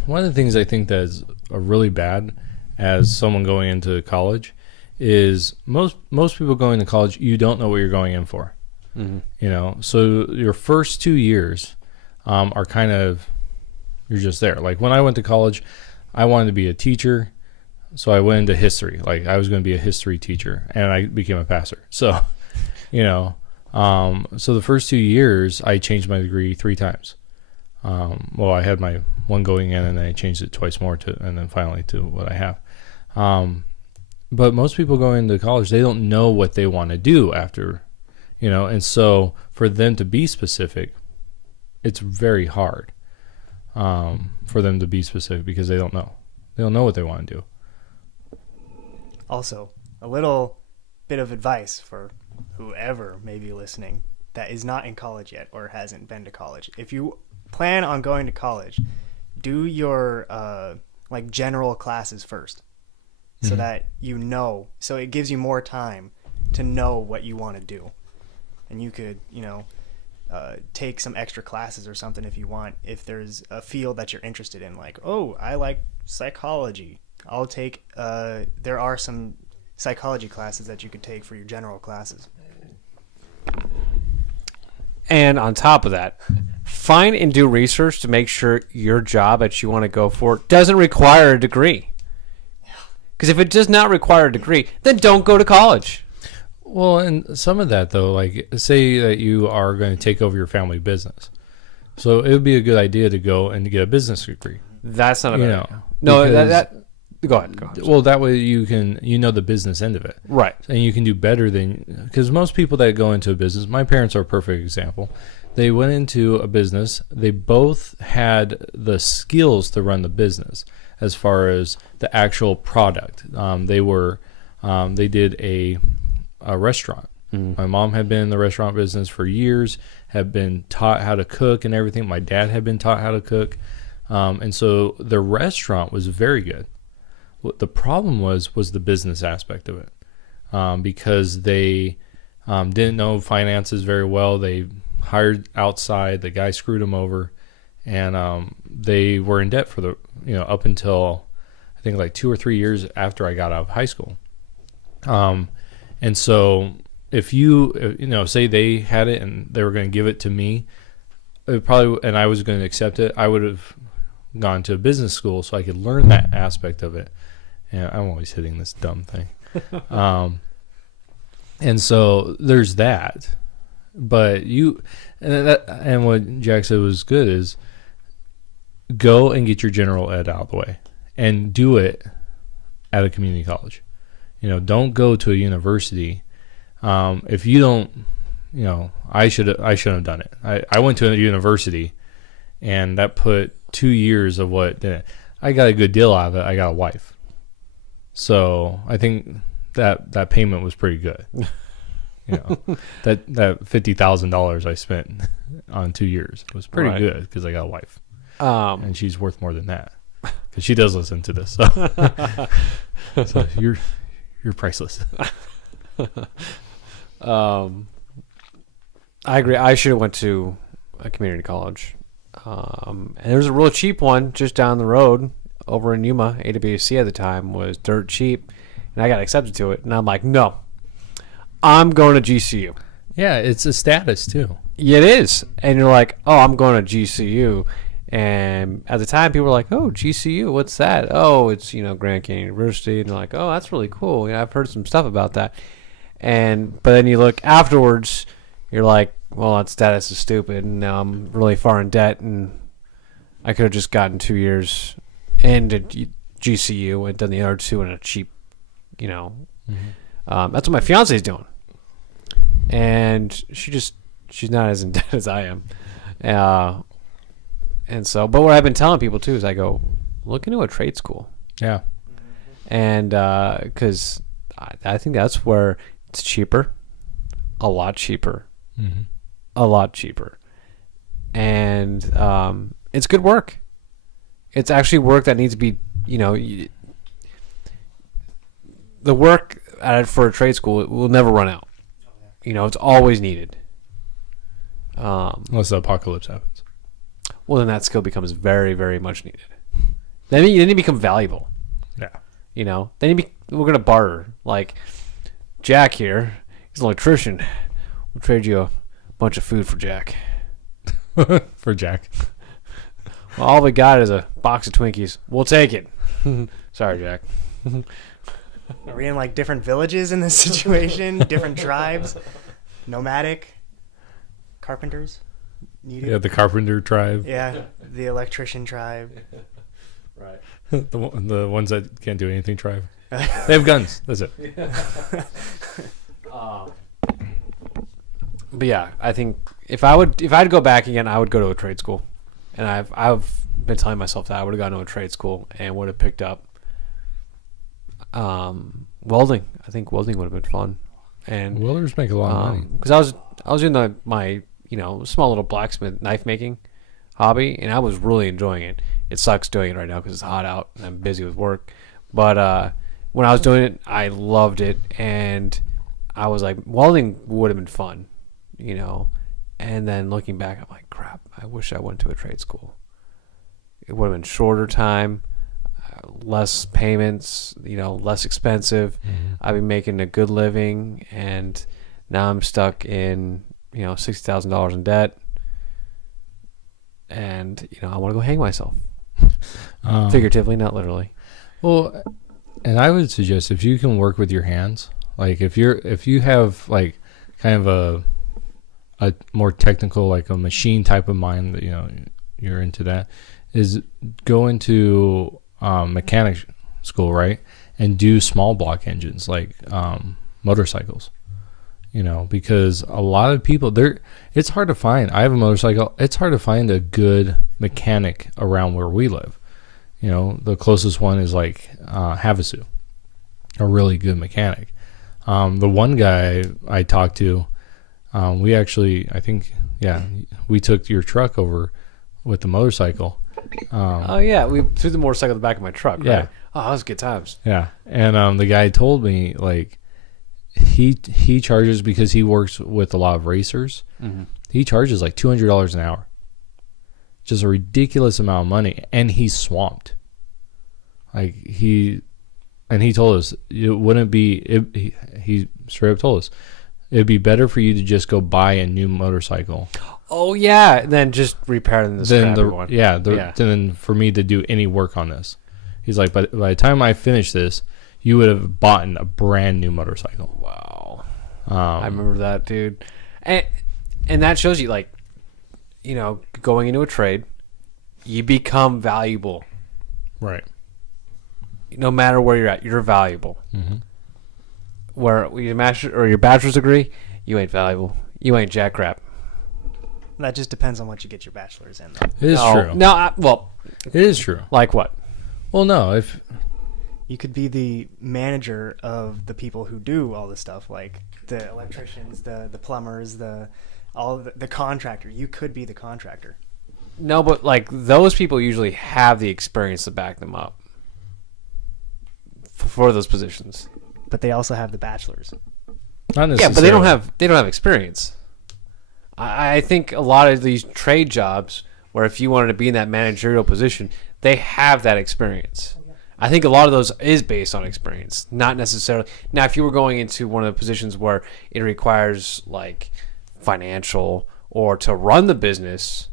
one of the things I think that is really bad as someone going into college is most people going to college, you don't know what you're going in for. Mm-hmm. You know, so your first 2 years are kind of, you're just there. Like when I went to college, I wanted to be a teacher, so I went into history. Like I was going to be a history teacher, and I became a pastor. So, you know, so the first 2 years I changed my degree 3 times. Well, I had my one going in, and then I changed it twice more and then finally to what I have. But most people going into college, they don't know what they want to do after, you know, and so for them to be specific, it's very hard for them to be specific because they don't know. They don't know what they want to do. Also, a little bit of advice for whoever may be listening that is not in college yet or hasn't been to college. If you plan on going to college, do your like general classes first, so that you know. So it gives you more time to know what you want to do, and you could, you know, take some extra classes or something if you want. If there's a field that you're interested in, like, oh, I like psychology, I'll take. There are some psychology classes that you could take for your general classes. And on top of that, find and do research to make sure your job that you want to go for doesn't require a degree. Because if it does not require a degree, then don't go to college. Well, and some of that, though, like say that you are going to take over your family business. So it would be a good idea to go and get a business degree. That's not a you bad know, idea. No, go ahead. Well, that way you know the business end of it. Right. And you can do better than, because most people that go into a business, my parents are a perfect example. They went into a business. They both had the skills to run the business as far as the actual product. They did a restaurant. My mom had been in the restaurant business for years, had been taught how to cook and everything. My dad had been taught how to cook. And so the restaurant was very good. What the problem was the business aspect of it, because they didn't know finances very well. They hired outside. The guy screwed them over, and they were in debt for up until I think like 2 or 3 years after I got out of high school. And so if you say they had it and they were going to give it to me, it probably, and I was going to accept it, I would have gone to a business school so I could learn that aspect of it. And I'm always hitting this dumb thing. And so there's that. But and what Jack said was good is go and get your general ed out of the way and do it at a community college. Don't go to a university. If you don't, I shouldn't have done it. I went to a university, and that put 2 years of what I got a good deal out of it. I got a wife, so I think that payment was pretty good. That $50,000 I spent on 2 years was pretty good because I got a wife, and she's worth more than that because she does listen to this. So you're priceless. I agree. I should have went to a community college. And there's a real cheap one just down the road over in Yuma. AWC at the time was dirt cheap, and I got accepted to it. And I'm like, no, I'm going to GCU. Yeah, it's a status too. Yeah, it is. And you're like, oh, I'm going to GCU. And at the time, people were like, oh, GCU, what's that? Oh, it's, Grand Canyon University. And they're like, oh, that's really cool. I've heard some stuff about that. But then you look afterwards, you're like, well, that status is stupid. And now I'm really far in debt. And I could have just gotten 2 years into GCU and done the other 2 in a cheap, That's what my fiance is doing. And she's not as in debt as I am. And so, but what I've been telling people too is I go, look into a trade school. Yeah. And because I think that's where it's cheaper, a lot cheaper a lot cheaper. And it's good work. It's actually work that needs to be, the work for a trade school, it will never run out. It's always needed. Unless the apocalypse happens. Well, then that skill becomes very, very much needed. Then you become valuable. Yeah. Then we're going to barter. Like, Jack here, he's an electrician. We'll trade you a bunch of food for Jack. For Jack. Well, all we got is a box of Twinkies. We'll take it. Sorry, Jack. Are we in like different villages in this situation? Different tribes? Nomadic? Carpenters? Needed? Yeah, the carpenter tribe. Yeah, the electrician tribe. Right. the ones that can't do anything tribe. They have guns. That's it. But yeah, I think if I'd go back again, I would go to a trade school, and I've been telling myself that I would have gone to a trade school and would have picked up welding. I think welding would have been fun, and Welders make a lot of money. because I was in my small little blacksmith knife making hobby, and I was really enjoying it. It sucks doing it right now because it's hot out and I'm busy with work, but when I was doing it, I loved it, and I was like, welding would have been fun. And then looking back, I'm like, crap, I wish I went to a trade school. It would have been shorter time, less payments, less expensive. I'd be making a good living, and now I'm stuck in, $60,000 in debt. And, I want to go hang myself. Figuratively, not literally. Well, and I would suggest if you can work with your hands, like if you have like kind of a more technical, like a machine type of mind that you're into, that is go into mechanic school, right, and do small block engines like motorcycles, because a lot of people it's hard to find. I have a motorcycle. It's hard to find a good mechanic around where we live. The closest one is like Havasu, a really good mechanic. The one guy I talked to, we actually, I think, we took your truck over with the motorcycle. Oh yeah, we threw the motorcycle in the back of my truck. Right? Yeah. Oh, that was good times. Yeah, and the guy told me like he charges, because he works with a lot of racers. Mm-hmm. He charges like $200 an hour, just a ridiculous amount of money, and he's swamped. Like he told us it wouldn't be. He straight up told us it'd be better for you to just go buy a new motorcycle. Oh yeah, than just repairing the scrappy one. Than for me to do any work on this. He's like, but by the time I finish this, you would have bought a brand new motorcycle. Wow. I remember that, dude. And that shows you, like, going into a trade, you become valuable. Right. No matter where you're at, you're valuable. Mm-hmm. Where your master or your bachelor's degree, you ain't valuable. You ain't jack crap. That just depends on what you get your bachelor's in, though. It is true. No, it is true. Like what? Well, no, if you could be the manager of the people who do all this stuff, like the electricians, the plumbers, the contractor. You could be the contractor. No, but like those people usually have the experience to back them up for those positions. But they also have the bachelor's. not necessarily. Yeah, but they don't have experience. I think a lot of these trade jobs, where if you wanted to be in that managerial position, they have that experience. I think a lot of those is based on experience, not necessarily. Now, if you were going into one of the positions where it requires like financial or to run the business,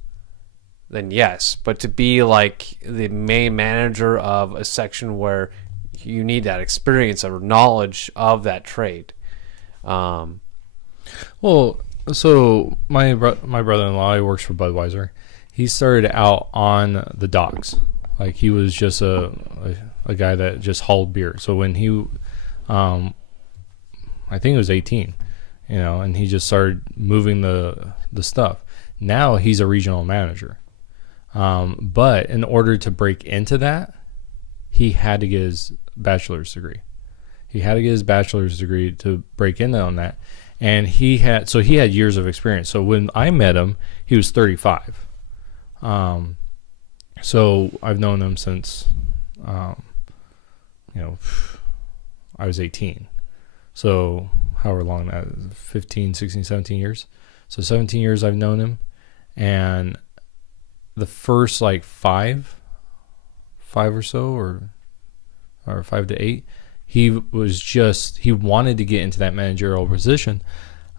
then yes. But to be like the main manager of a section where you need that experience or knowledge of that trade. Well, so my brother-in-law, he works for Budweiser. He started out on the docks. Like he was just a guy that just hauled beer. So when he, I think it was 18, and he just started moving the stuff. Now he's a regional manager. But in order to break into that, he had to get his bachelor's degree. He had to get his bachelor's degree to break in on that. and he had years of experience. So when I met him, he was 35. So I've known him since, I was 18. So however long that is, 15, 16, 17 years. So 17 years I've known him. And the first like five or so, or 5 to 8, he wanted to get into that managerial position.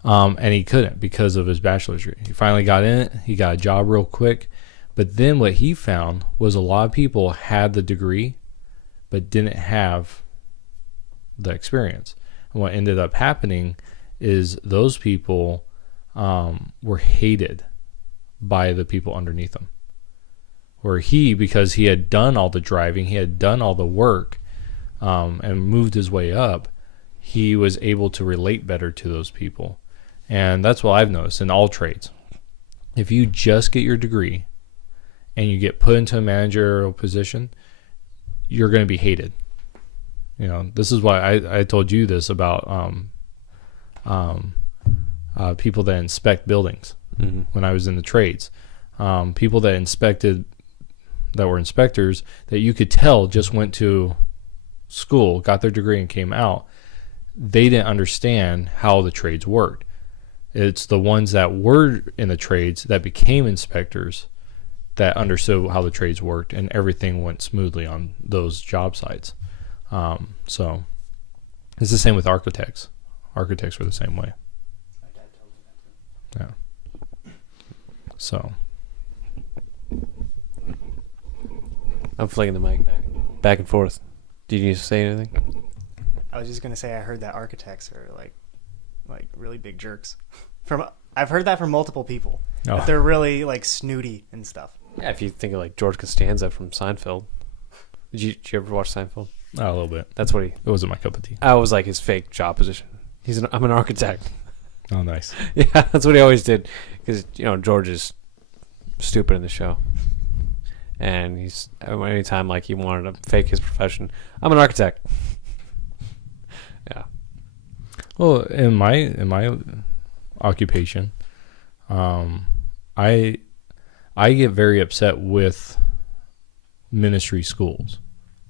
And he couldn't because of his bachelor's degree. He finally got in it. He got a job real quick. But then what he found was a lot of people had the degree but didn't have the experience. And what ended up happening is those people were hated by the people underneath them. Where because he had done all the driving, he had done all the work, and moved his way up, he was able to relate better to those people. And that's what I've noticed in all trades. If you just get your degree and you get put into a managerial position, you're going to be hated. This is why I told you this about people that inspect buildings when I was in the trades. People that were inspectors that you could tell just went to school, got their degree, and came out. They didn't understand how the trades worked. It's the ones that were in the trades that became inspectors that understood how the trades worked, and everything went smoothly on those job sites. So it's the same with architects. Architects were the same way. Yeah. So I'm flinging the mic back and forth. Did you say anything? I was just gonna say I heard that architects are like really big jerks. I've heard that from multiple people. Oh. That they're really like snooty and stuff. Yeah, if you think of like George Costanza from Seinfeld. Did you ever watch Seinfeld? a little bit. That's what It wasn't my cup of tea. I was like his fake job position. I'm an architect. Oh, nice. Yeah, that's what he always did. Because, George is stupid in the show. And anytime like he wanted to fake his profession, I'm an architect. Yeah. Well, in my occupation, I get very upset with ministry schools,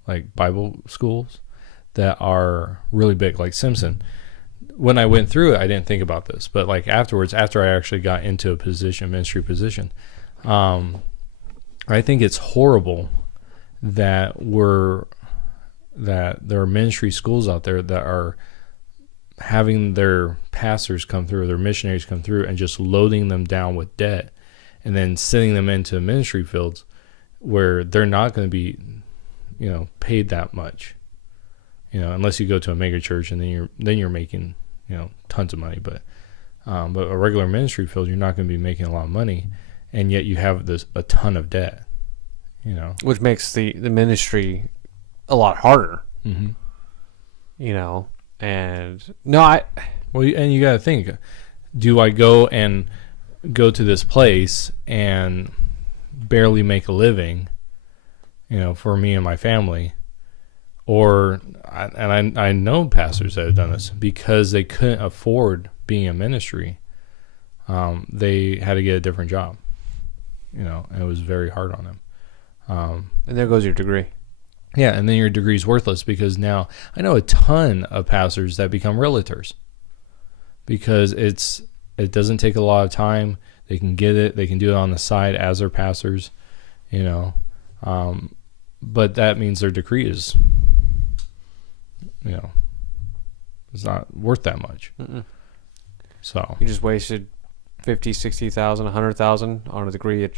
like Bible schools that are really big, like Simpson. When I went through it, I didn't think about this, but like afterwards, after I actually got into a ministry position, I think it's horrible that there are ministry schools out there that are having their pastors come through, their missionaries come through, and just loading them down with debt, and then sending them into ministry fields where they're not going to be, paid that much, unless you go to a mega church and then you're making, tons of money. But a regular ministry field, you're not going to be making a lot of money, and yet you have a ton of debt, Which makes the ministry a lot harder, mm-hmm. And no, and you got to think, do I go to this place and barely make a living, for me and my family, I know pastors that have done this because they couldn't afford being in ministry. They had to get a different job, and it was very hard on them. And there goes your degree. Yeah, and then your degree's worthless because now I know a ton of pastors that become realtors because it doesn't take a lot of time. They can get it. They can do it on the side as their pastors, but that means their degree is, it's not worth that much. Mm-mm. So you just wasted 50, 60,000, 100,000 on a degree that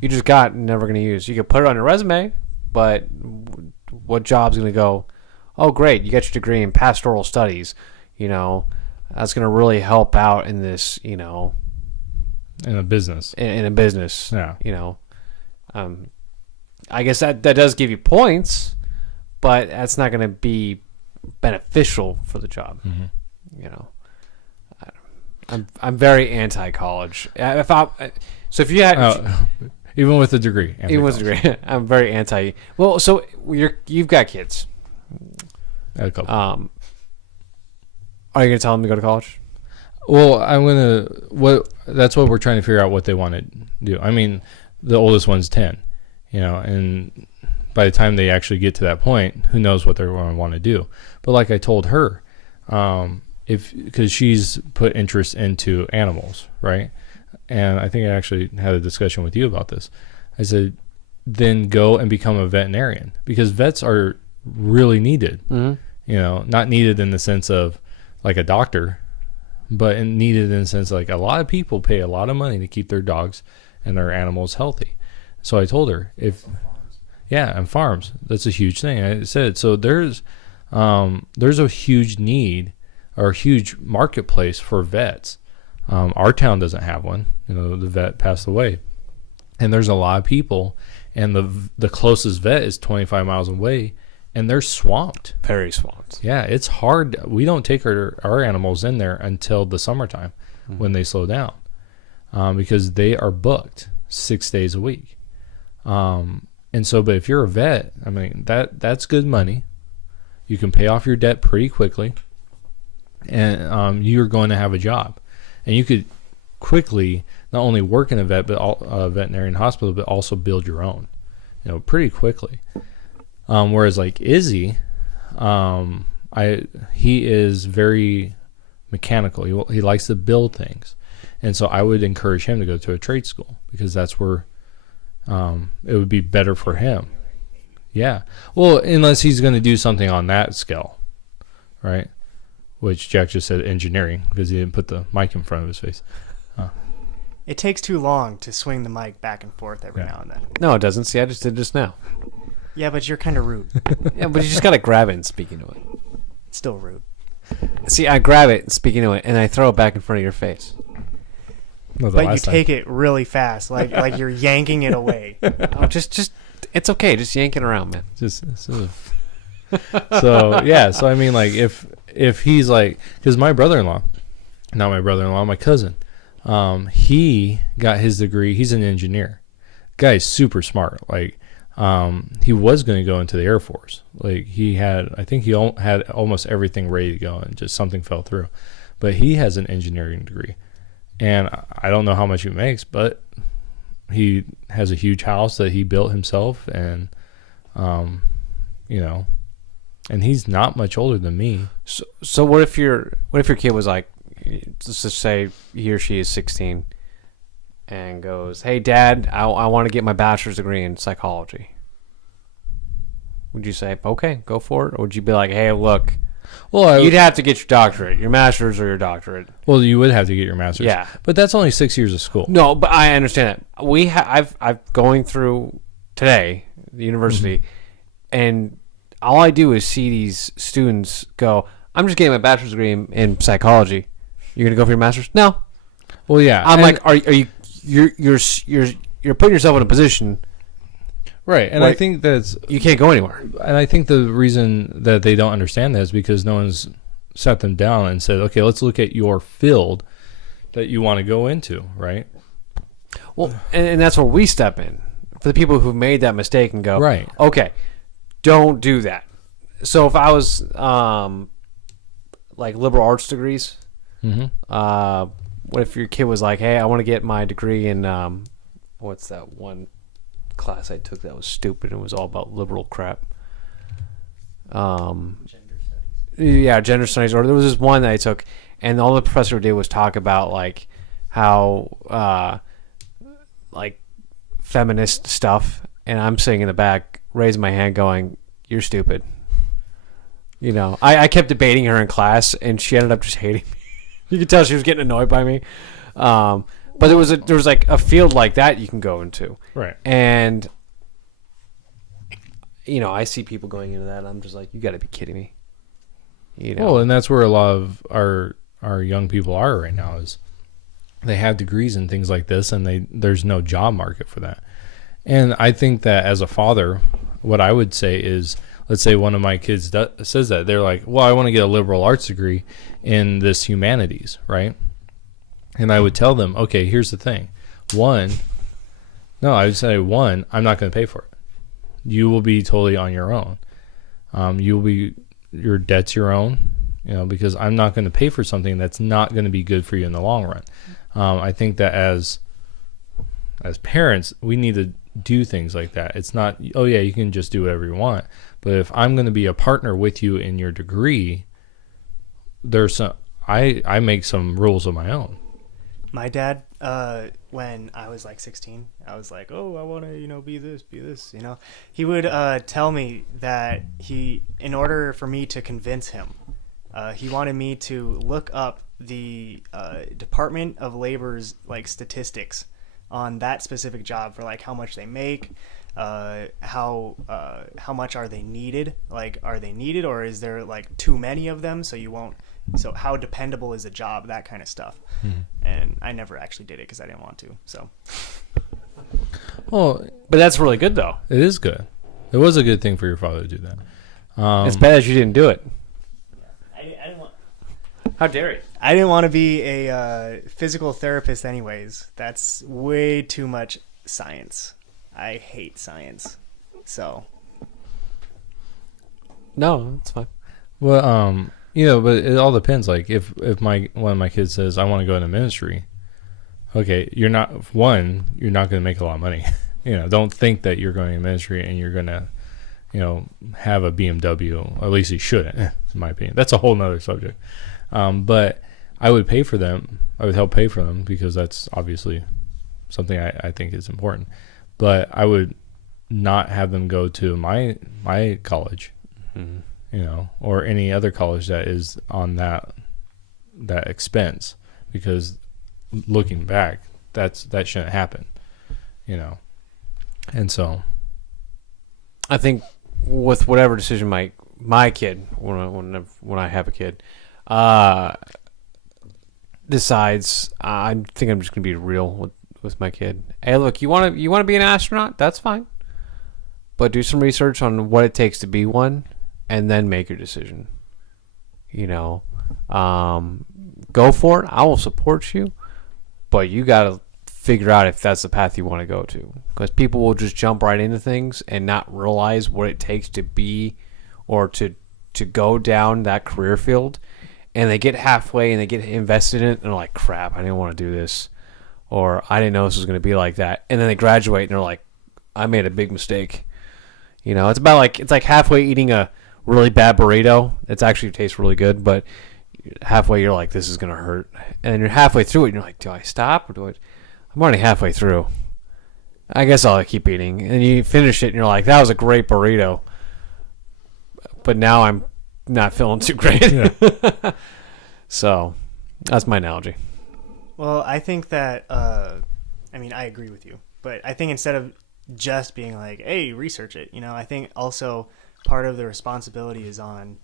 you just got and never going to use. You could put it on your resume, but what job's going to go, oh, great, you got your degree in pastoral studies, that's going to really help out in this, in a business. In a business, yeah. I guess that does give you points, but that's not going to be beneficial for the job. Mm-hmm. I'm very anti-college. So if you had, even with a degree, I'm very anti. Well, so you've got kids. A couple. Are you going to tell them to go to college? Well, that's what we're trying to figure out what they want to do. I mean, the oldest one's 10, and by the time they actually get to that point, who knows what they're going to want to do. But like I told her, because she's put interest into animals, right? And I think I actually had a discussion with you about this. I said, then go and become a veterinarian, because vets are really needed. Mm-hmm. Not needed in the sense of like a doctor, but needed in the sense like a lot of people pay a lot of money to keep their dogs and their animals healthy. So I told her and farms, that's a huge thing. I said, so there's a huge need or a huge marketplace for vets. Our town doesn't have one. The vet passed away, and there's a lot of people, and the closest vet is 25 miles away, and they're swamped. Very swamped. Yeah, it's hard. We don't take our animals in there until the summertime when they slow down, because they are booked 6 days a week. And so, but if you're a vet, I mean, that's good money. You can pay off your debt pretty quickly, and you're going to have a job, and you could quickly not only work in a veterinarian hospital, but also build your own, pretty quickly. Whereas like Izzy, he is very mechanical. He likes to build things, and so I would encourage him to go to a trade school, because that's where it would be better for him. Yeah. Well, unless he's going to do something on that scale, right? Which Jack just said engineering, because he didn't put the mic in front of his face. It takes too long to swing the mic back and forth every now and then. No, it doesn't. See, I just did just now. Yeah, but you're kind of rude. Yeah, but you just got to grab it and speak into it. It's still rude. See, I grab it and speak into it, and I throw it back in front of your face. But you take it really fast, like you're yanking it away. Oh, just it's okay. Just yank it around, man. So yeah. So I mean, like if he's like, because my brother-in-law, not my brother-in-law, my cousin, he got his degree. He's an engineer. Guy's super smart. Like, he was going to go into the Air Force. Like I think he had almost everything ready to go, and just something fell through. But he has an engineering degree. And I don't know how much he makes, but he has a huge house that he built himself, and and he's not much older than me. So what if your kid was like, let's just say he or she is 16, and goes, "Hey, Dad, I want to get my bachelor's degree in psychology." Would you say, "Okay, go for it," or would you be like, "Hey, look"? Well, you'd have to get your doctorate, your master's or your doctorate. Well, you would have to get your master's. Yeah, but that's only 6 years of school. No, but I understand that. I've going through today the university, and all I do is see these students go, "I'm just getting my bachelor's degree in psychology. You're gonna go for your master's?" No. Well, yeah. I'm like, are you? You're putting yourself in a position. Right, and I think that's... You can't go anywhere. And I think the reason that they don't understand that is because no one's sat them down and said, okay, let's look at your field that you want to go into, right? Well, and that's where we step in. For the people who've made that mistake and go, right, okay, don't do that. So if I was like liberal arts degrees, what if your kid was like, hey, I want to get my degree in, what's that one class I took that was stupid and was all about liberal crap? Gender studies. Yeah, gender studies. Or there was this one that I took, and all the professor did was talk about like how like feminist stuff, and I'm sitting in the back, raising my hand, going, "You're stupid." I kept debating her in class, and she ended up just hating me. You could tell she was getting annoyed by me. But there was like a field like that you can go into, right? And I see people going into that, and I'm just like, you got to be kidding me. Well, and that's where a lot of our young people are right now, is they have degrees and things like this, and there's no job market for that. And I think that as a father, what I would say is, let's say one of my kids says that, they're like, well, I want to get a liberal arts degree in this humanities, right? And I would tell them, okay, here's the thing. I would say, I'm not going to pay for it. You will be totally on your own. Your debt's your own. because I'm not going to pay for something that's not going to be good for you in the long run. I think that as parents, we need to do things like that. It's not, oh yeah, you can just do whatever you want. But if I'm going to be a partner with you in your degree, I make some rules of my own. My dad, when I was like 16, I was like, oh, I want to, be this. He would tell me that in order for me to convince him, he wanted me to look up the Department of Labor's like statistics on that specific job for like how much they make, how much are they needed? Like, are they needed, or is there like too many of them so you won't? So how dependable is a job? That kind of stuff. And I never actually did it because I didn't want to. So. Well, but that's really good though. It is good. It was a good thing for your father to do that. It's bad that you didn't do it. I didn't want. How dare you? I didn't want to be a physical therapist anyways. That's way too much science. I hate science. So. No, it's fine. Well, but it all depends. Like if one of my kids says, I want to go into ministry. Okay, you're not going to make a lot of money. Don't think that you're going to ministry and you're going to, have a BMW. Or at least you shouldn't, in my opinion. That's a whole nother subject. But I would pay for them. I would help pay for them because that's obviously something I think is important. But I would not have them go to my college, or any other college that is on that expense, because looking back, that shouldn't happen, And so, I think with whatever decision my kid, when I have a kid, decides, I think I'm just gonna be real with my kid. Hey, look, you want to be an astronaut? That's fine, but do some research on what it takes to be one, and then make your decision. Go for it. I will support you, but you gotta figure out if that's the path you want to go to, because people will just jump right into things and not realize what it takes to be or to go down that career field, and they get halfway and they get invested in it and they're like, crap, I didn't want to do this, or I didn't know this was going to be like that, and then they graduate and they're like, I made a big mistake. It's like halfway eating a really bad burrito. It's actually tastes really good, but halfway you're like, this is going to hurt, and then you're halfway through it and you're like, do I stop or do I? I'm already halfway through. I guess I'll keep eating. And you finish it and you're like, that was a great burrito. But now I'm not feeling too great. Yeah. So that's my analogy. Well, I think that, I agree with you. But I think instead of just being like, hey, research it, I think also part of the responsibility is on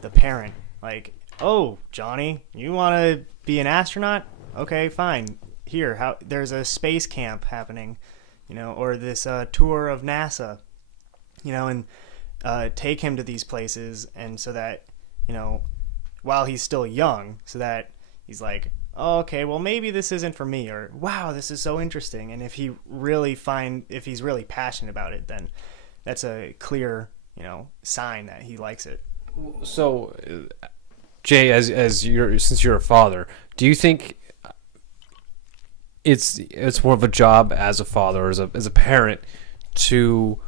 the parent. Like, oh, Johnny, you want to be an astronaut? Okay, fine. Here, there's a space camp happening, or this tour of NASA, and take him to these places, and so that, while he's still young, so that he's like, oh, okay, well, maybe this isn't for me, or wow, this is so interesting. And if he's really passionate about it, then that's a clear, sign that he likes it. So, Jay, since you're a father, do you think it's more of a job as a father, as a parent, to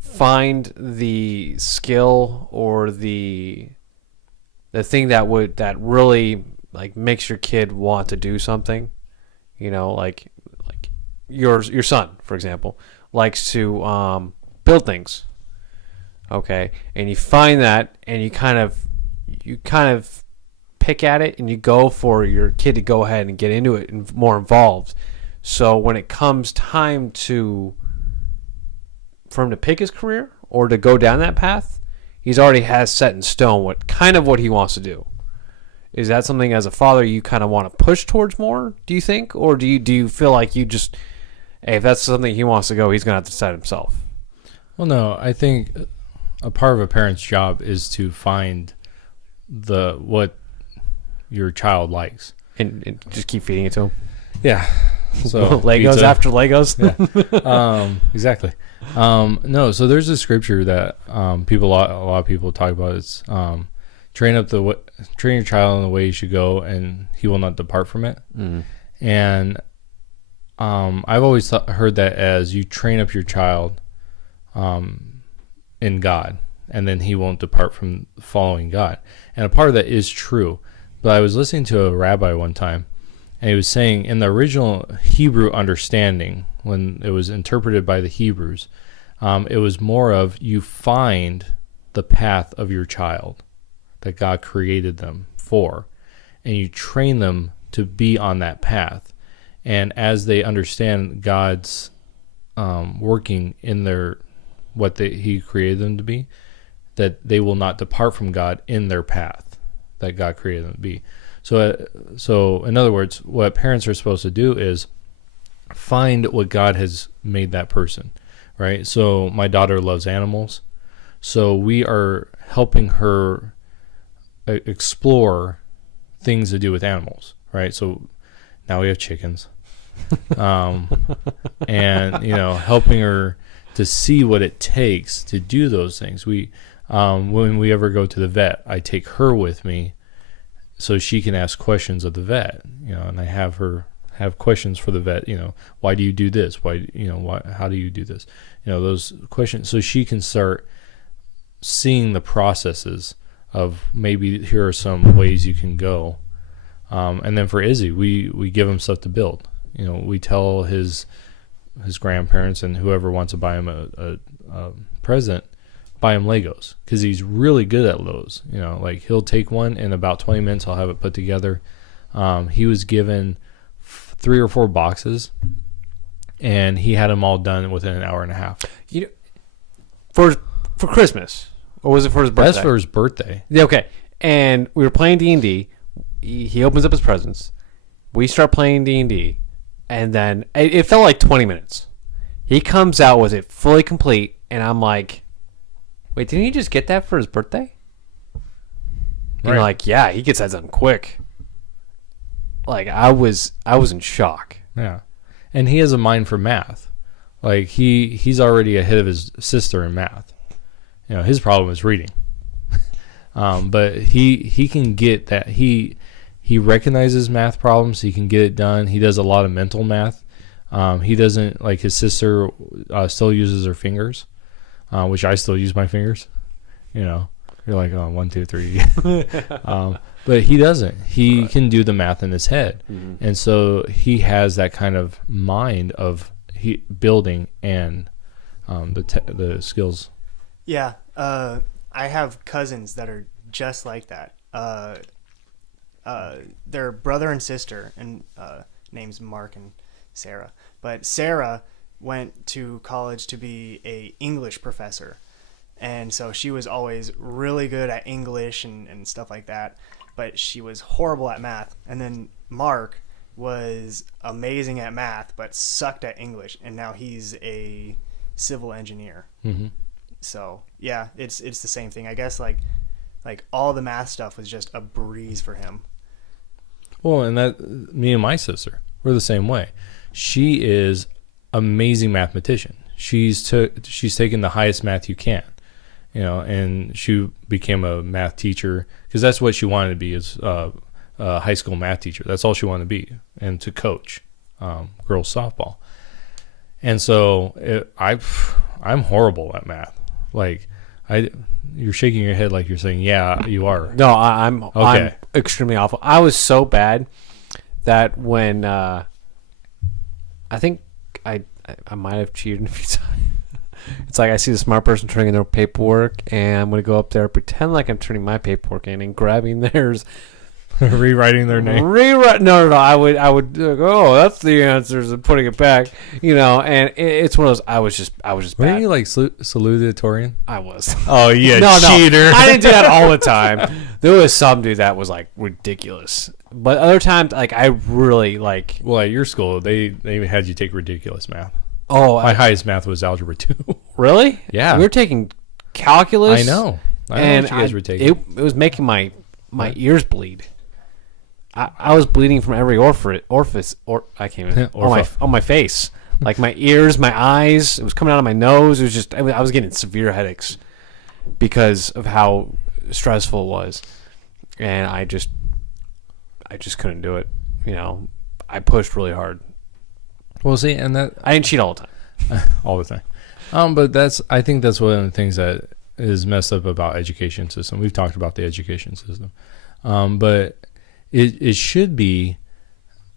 find the skill or the thing that really like makes your kid want to do something? Like your son, for example, likes to build things. Okay, and you find that, and you kind of pick at it, and you go for your kid to go ahead and get into it and more involved. So when it comes time for him to pick his career or to go down that path, he's already has set in stone what he wants to do. Is that something as a father you kind of want to push towards more, do you think? Or do you feel like you just, hey, if that's something he wants to go, he's going to have to decide himself? Well, no, I think a part of a parent's job is to find what your child likes. And just keep feeding it to him? Yeah. So Legos pizza. After Legos? Yeah. Exactly. No, so there's a scripture that a lot of people talk about. It's train your child in the way you should go, and he will not depart from it. And I've always heard that as you train up your child in God, and then he won't depart from following God. And a part of that is true. But I was listening to a rabbi one time, and he was saying in the original Hebrew understanding, when it was interpreted by the Hebrews, it was more of you find the path of your child that God created them for, and you train them to be on that path. And as they understand God's working in he created them to be, that they will not depart from God in their path that God created them to be. So in other words, what parents are supposed to do is find what God has made that person, right? So my daughter loves animals, so we are helping her explore things to do with animals, right? So now we have chickens, and helping her to see what it takes to do those things. When we ever go to the vet, I take her with me so she can ask questions of the vet, and I have her have questions for the vet. Why do you do this? Why how do you do this? Those questions, so she can start seeing the processes of maybe here are some ways you can go. And then for Izzy, we give him stuff to build. We tell his grandparents and whoever wants to buy him a present, buy him Legos, because he's really good at those. Like he'll take one in about 20 minutes, I'll have it put together. He was given 3 or 4 boxes, and he had them all done within an hour and a half. For Christmas, or was it for his birthday? That's for his birthday. Yeah, okay. And we were playing D&D. He opens up his presents. We start playing D&D, and then it felt like 20 minutes. He comes out with it fully complete, and I'm like, wait, didn't he just get that for his birthday? And you're like, yeah, he gets that done quick. Like, I was in shock. Yeah. And he has a mind for math. Like, he's already ahead of his sister in math. His problem is reading. But he can get that. He recognizes math problems. He can get it done. He does a lot of mental math. He doesn't, like his sister still uses her fingers, which I still use my fingers. You're like, oh, 1, 2, 3. But he doesn't. He can do the math in his head. Mm-hmm. And so he has that kind of mind of building and the skills. Yeah. I have cousins that are just like that. They're brother and sister, and names Mark and Sarah. But Sarah went to college to be a English professor, and so she was always really good at English and stuff like that, but she was horrible at math. And then Mark was amazing at math but sucked at English, and now he's a civil engineer. Mm-hmm. So yeah, it's the same thing, I guess. Like all the math stuff was just a breeze for him. Well, and that me and my sister, we're the same way. She is amazing mathematician. She's taken the highest math you can, and she became a math teacher because that's what she wanted to be, is a high school math teacher. That's all she wanted to be, and to coach girls softball. And so I'm horrible at math. Like you're shaking your head like you're saying, yeah, you are. No, I'm extremely awful. I was so bad that when I think I might have cheated a few times. It's like I see the smart person turning in their paperwork, and I'm going to go up there, pretend like I'm turning my paperwork in and grabbing theirs. Rewriting their name. No. I would oh, that's the answers, and putting it back, and it's one of those. I was just Were bad. you like salutatorian? I was. Oh yeah, no, cheater. I didn't do that all the time. There was some dude that was like ridiculous, but other times like I really like. Well, at your school, they had you take ridiculous math. Oh, my highest math was algebra 2. Really? Yeah, we were taking calculus. I know what you guys were taking. It was making my ears bleed. I was bleeding from every orifice. I can't even on my face, like my ears, my eyes. It was coming out of my nose. It was just I was getting severe headaches because of how stressful it was. and I just couldn't do it. You know, I pushed really hard. Well, see, and that I didn't cheat all the time. all the time. But I think that's one of the things that is messed up about education system. We've talked about the education system, but it should be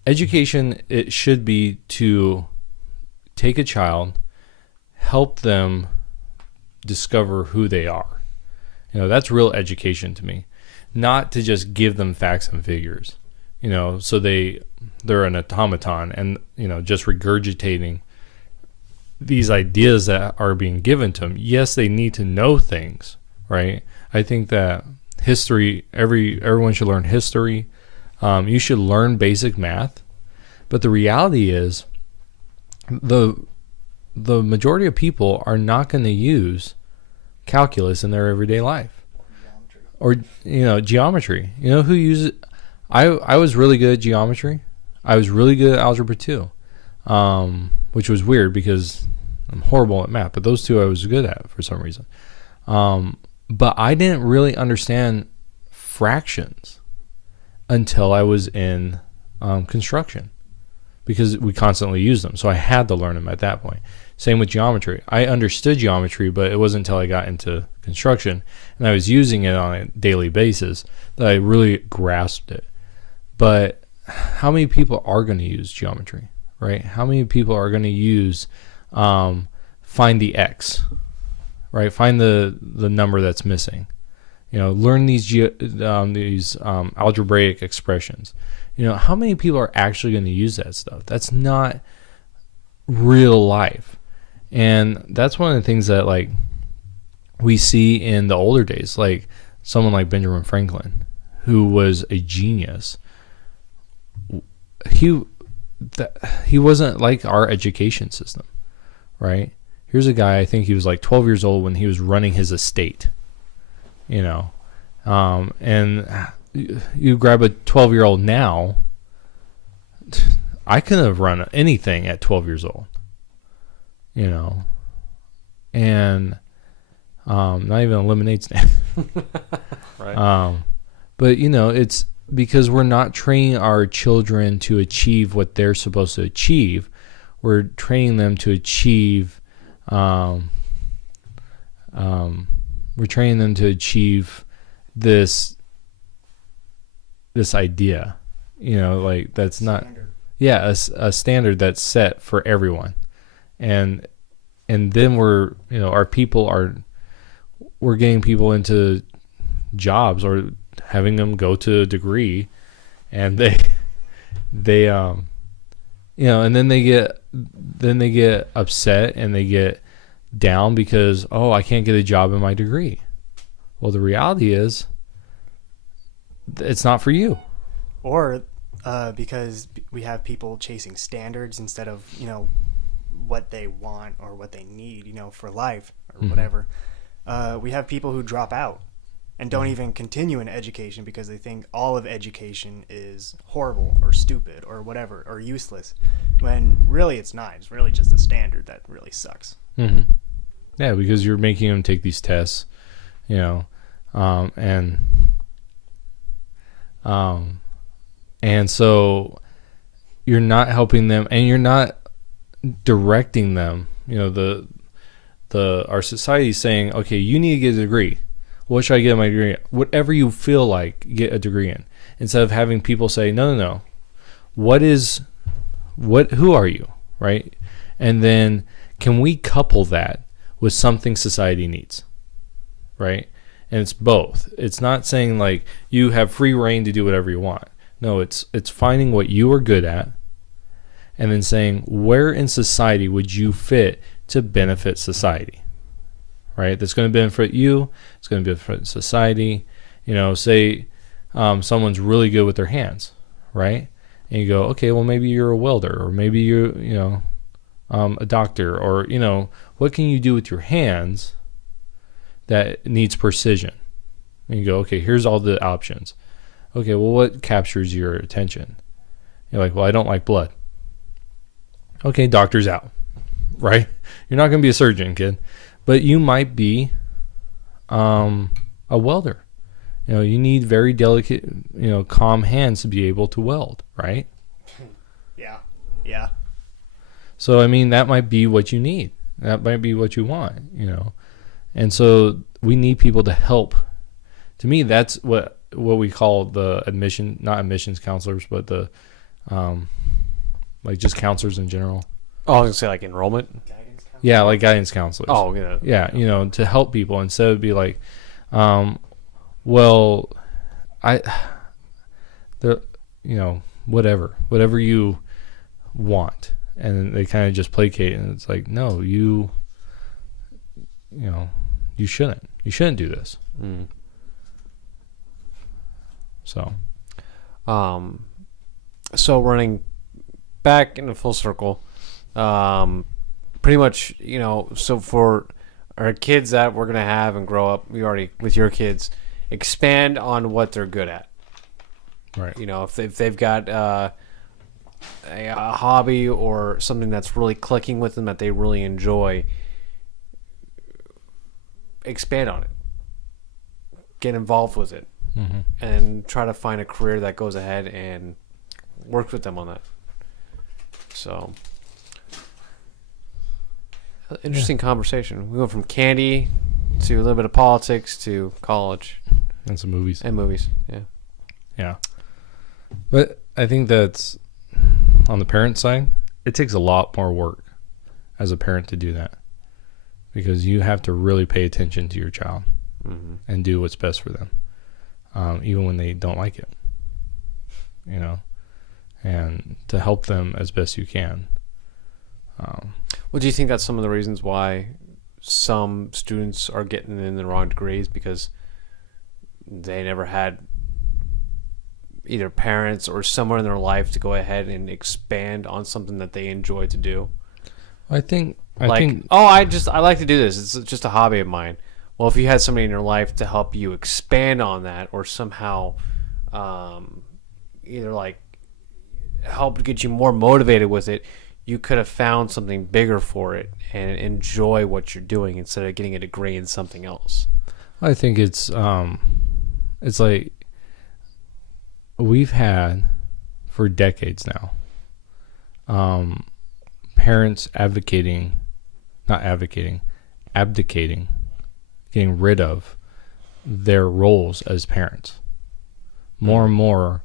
education. It should be to take a child, help them discover who they are. You know, that's real education to me. Not to just give them facts and figures. You know, so they're an automaton and, you know, just regurgitating these ideas that are being given to them. Yes, they need to know things, right? I think that history, everyone should learn history. You should learn basic math. But the reality is the majority of people are not going to use calculus in their everyday life. Or, you know, geometry. You know who uses it? I was really good at geometry. I was really good at algebra 2, which was weird because I'm horrible at math. But those two I was good at for some reason. But I didn't really understand fractions until I was in construction because we constantly used them. So I had to learn them at that point. Same with geometry. I understood geometry, but it wasn't until I got into construction and I was using it on a daily basis that I really grasped it. But how many people are going to use geometry, right? How many people are going to use find the x, right? Find the number that's missing. You know, learn these algebraic expressions. You know, how many people are actually going to use that stuff? That's not real life. And that's one of the things that, like, we see in the older days, like someone like Benjamin Franklin, who was a genius. He wasn't like our education system, right? Here's a guy, I think he was like 12 years old when he was running his estate, you know. And you grab a 12-year-old now, I couldn't have run anything at 12 years old, you know. And not even a lemonade stand. Right. But, you know, it's because we're not training our children to achieve what they're supposed to achieve. We're training them to achieve we're training them to achieve this idea, you know, like that's not a standard that's set for everyone. And then we're getting people into jobs or having them go to a degree, and they you know, and then they get upset and they get down because, oh, I can't get a job in my degree. Well, the reality is it's not for you. Or because we have people chasing standards instead of, you know, what they want or what they need, you know, for life or whatever. We have people who drop out and don't even continue in education because they think all of education is horrible or stupid or whatever or useless, when really it's not. It's really just a standard that really sucks. Mm-hmm. Yeah, because you're making them take these tests, you know, and so you're not helping them and you're not directing them. You know, our society is saying, okay, you need to get a degree. What should I get my degree in? Whatever you feel like, get a degree in. Instead of having people say, no. Who are you, right? And then can we couple that with something society needs, right? And it's both. It's not saying like you have free reign to do whatever you want. No, it's finding what you are good at and then saying where in society would you fit to benefit society, right? That's going to benefit you. It's going to benefit society. You know, say someone's really good with their hands, right? And you go, okay, well, maybe you're a welder, or maybe you're, you know, a doctor, or, you know, what can you do with your hands that needs precision? And you go, okay, here's all the options. Okay, well, what captures your attention? You're like, well, I don't like blood. Okay, doctor's out, right? You're not going to be a surgeon, kid. But you might be a welder. You need very delicate, calm hands to be able to weld, right? Yeah. So, I mean, that might be what you need. That might be what you want, And so we need people to help. To me, that's what we call the not admissions counselors, but the, like just counselors in general. Oh, I was going to say like enrollment? Yeah, like guidance counselors. Oh, yeah. Yeah, to help people instead of be like, whatever you want. And they kind of just placate, and it's like, no, you shouldn't do this. Mm. So running back in a full circle, pretty much, so for our kids that we're going to have and grow up, with your kids, expand on what they're good at. Right. If they've got a hobby or something that's really clicking with them that they really enjoy, expand on it. Get involved with it. Mm-hmm. And try to find a career that goes ahead and works with them on that. So, interesting conversation. We went from candy to a little bit of politics to college. And some movies. Yeah. Yeah. But I think that's, on the parent side, it takes a lot more work as a parent to do that. Because you have to really pay attention to your child and do what's best for them. Even when they don't like it. And to help them as best you can. Well, do you think that's some of the reasons why some students are getting in the wrong degrees? Because they never had either parents or someone in their life to go ahead and expand on something that they enjoy to do? I think I like to do this. It's just a hobby of mine. Well, if you had somebody in your life to help you expand on that, or somehow either like help get you more motivated with it, you could have found something bigger for it and enjoy what you're doing instead of getting a degree in something else. I think it's like we've had for decades now parents abdicating, getting rid of their roles as parents. More and more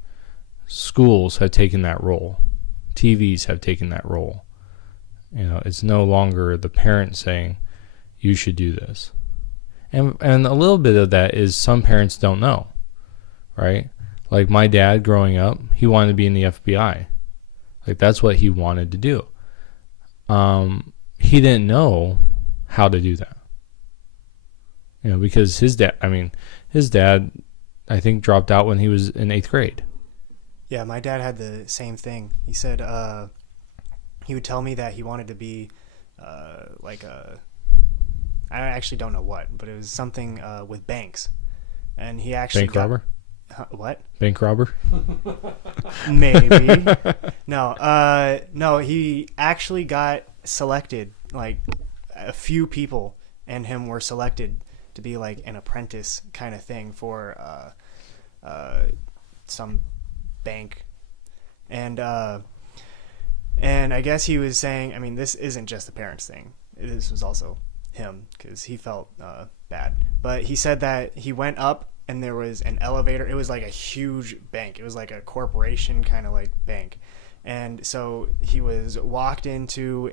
schools have taken that role. TVs have taken that role. It's no longer the parent saying, you should do this. And a little bit of that is some parents don't know, right? Like my dad growing up, he wanted to be in the FBI. Like that's what he wanted to do. He didn't know how to do that. Because his dad, I think dropped out when he was in 8th grade. Yeah, my dad had the same thing. He said he would tell me that he wanted to be I actually don't know what, but it was something with banks. And he actually Bank robber? What? Bank robber? Maybe. No, he actually got selected. Like a few people and him were selected to be like an apprentice kind of thing for some bank. And I guess he was saying, this isn't just the parents thing. This was also him because he felt bad. But he said that he went up and there was an elevator. It was like a huge bank. It was like a corporation kind of like bank. And so he was walked into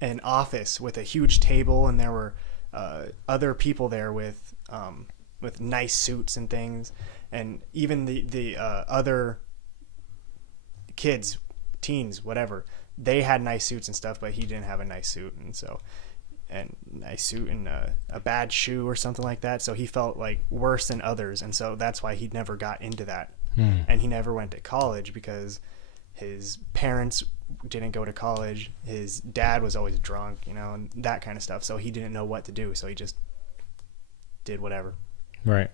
an office with a huge table, and there were other people there with nice suits and things, and even the other kids, teens, whatever, they had nice suits and stuff, but he didn't have a nice suit, and nice suit and a bad shoe or something like that. So he felt like worse than others, and so that's why he never got into that. And he never went to college because his parents didn't go to college. His dad was always drunk, and that kind of stuff. So he didn't know what to do. So he just did whatever. Right.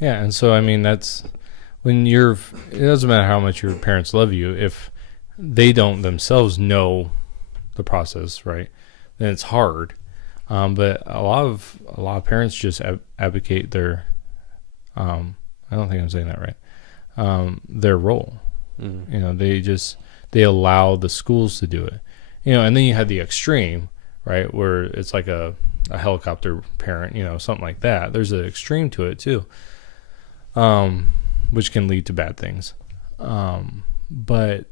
Yeah. And so, that's when it doesn't matter how much your parents love you. If they don't themselves know the process, right, then it's hard. But a lot of parents just advocate their, I don't think I'm saying that right. Their role. You know, they allow the schools to do it. You know, and then you have the extreme, right, where it's like a helicopter parent, you know, something like that. There's an extreme to it too, which can lead to bad things. But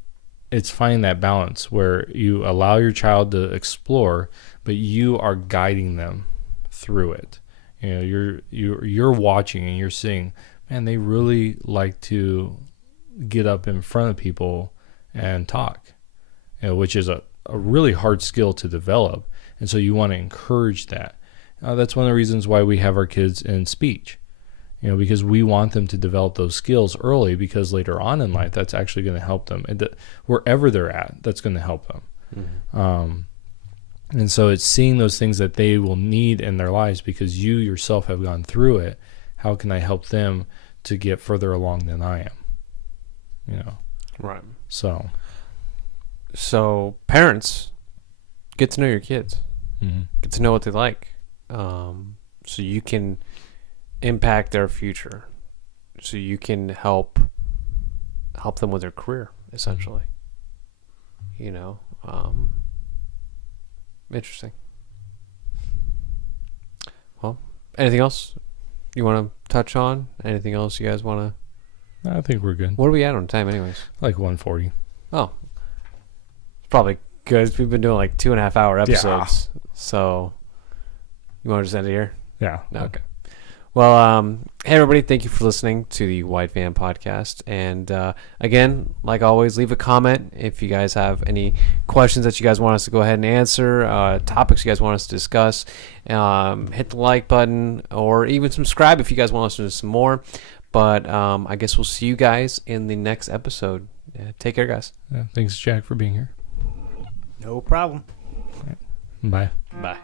it's finding that balance where you allow your child to explore, but you are guiding them through it. You know, you're watching and you're seeing, man, they really like to get up in front of people and talk, you know, which is a really hard skill to develop. And so you want to encourage that. That's one of the reasons why we have our kids in speech, you know, because we want them to develop those skills early, because later on in life, that's actually going to help them. And wherever they're at, that's going to help them. And so it's seeing those things that they will need in their lives because you yourself have gone through it. How can I help them to get further along than I am? You know? Right. So parents, get to know your kids. Mm-hmm. Get to know what they like, so you can impact their future, so you can help them with their career, essentially. You know, interesting. Well, anything else you want to touch on? Anything else you guys want to? I think we're good. What are we at on time, anyways? Like 140. Oh, it's probably good. We've been doing like 2.5 hour episodes. Yeah. So, you want to just end it here? Yeah. Okay. Well, hey everybody, thank you for listening to the White Van Podcast. And again, like always, leave a comment if you guys have any questions that you guys want us to go ahead and answer, topics you guys want us to discuss. Hit the like button, or even subscribe if you guys want us to do some more. But I guess we'll see you guys in the next episode. Take care, guys. Thanks, Jack, for being here. No problem. Bye. Bye.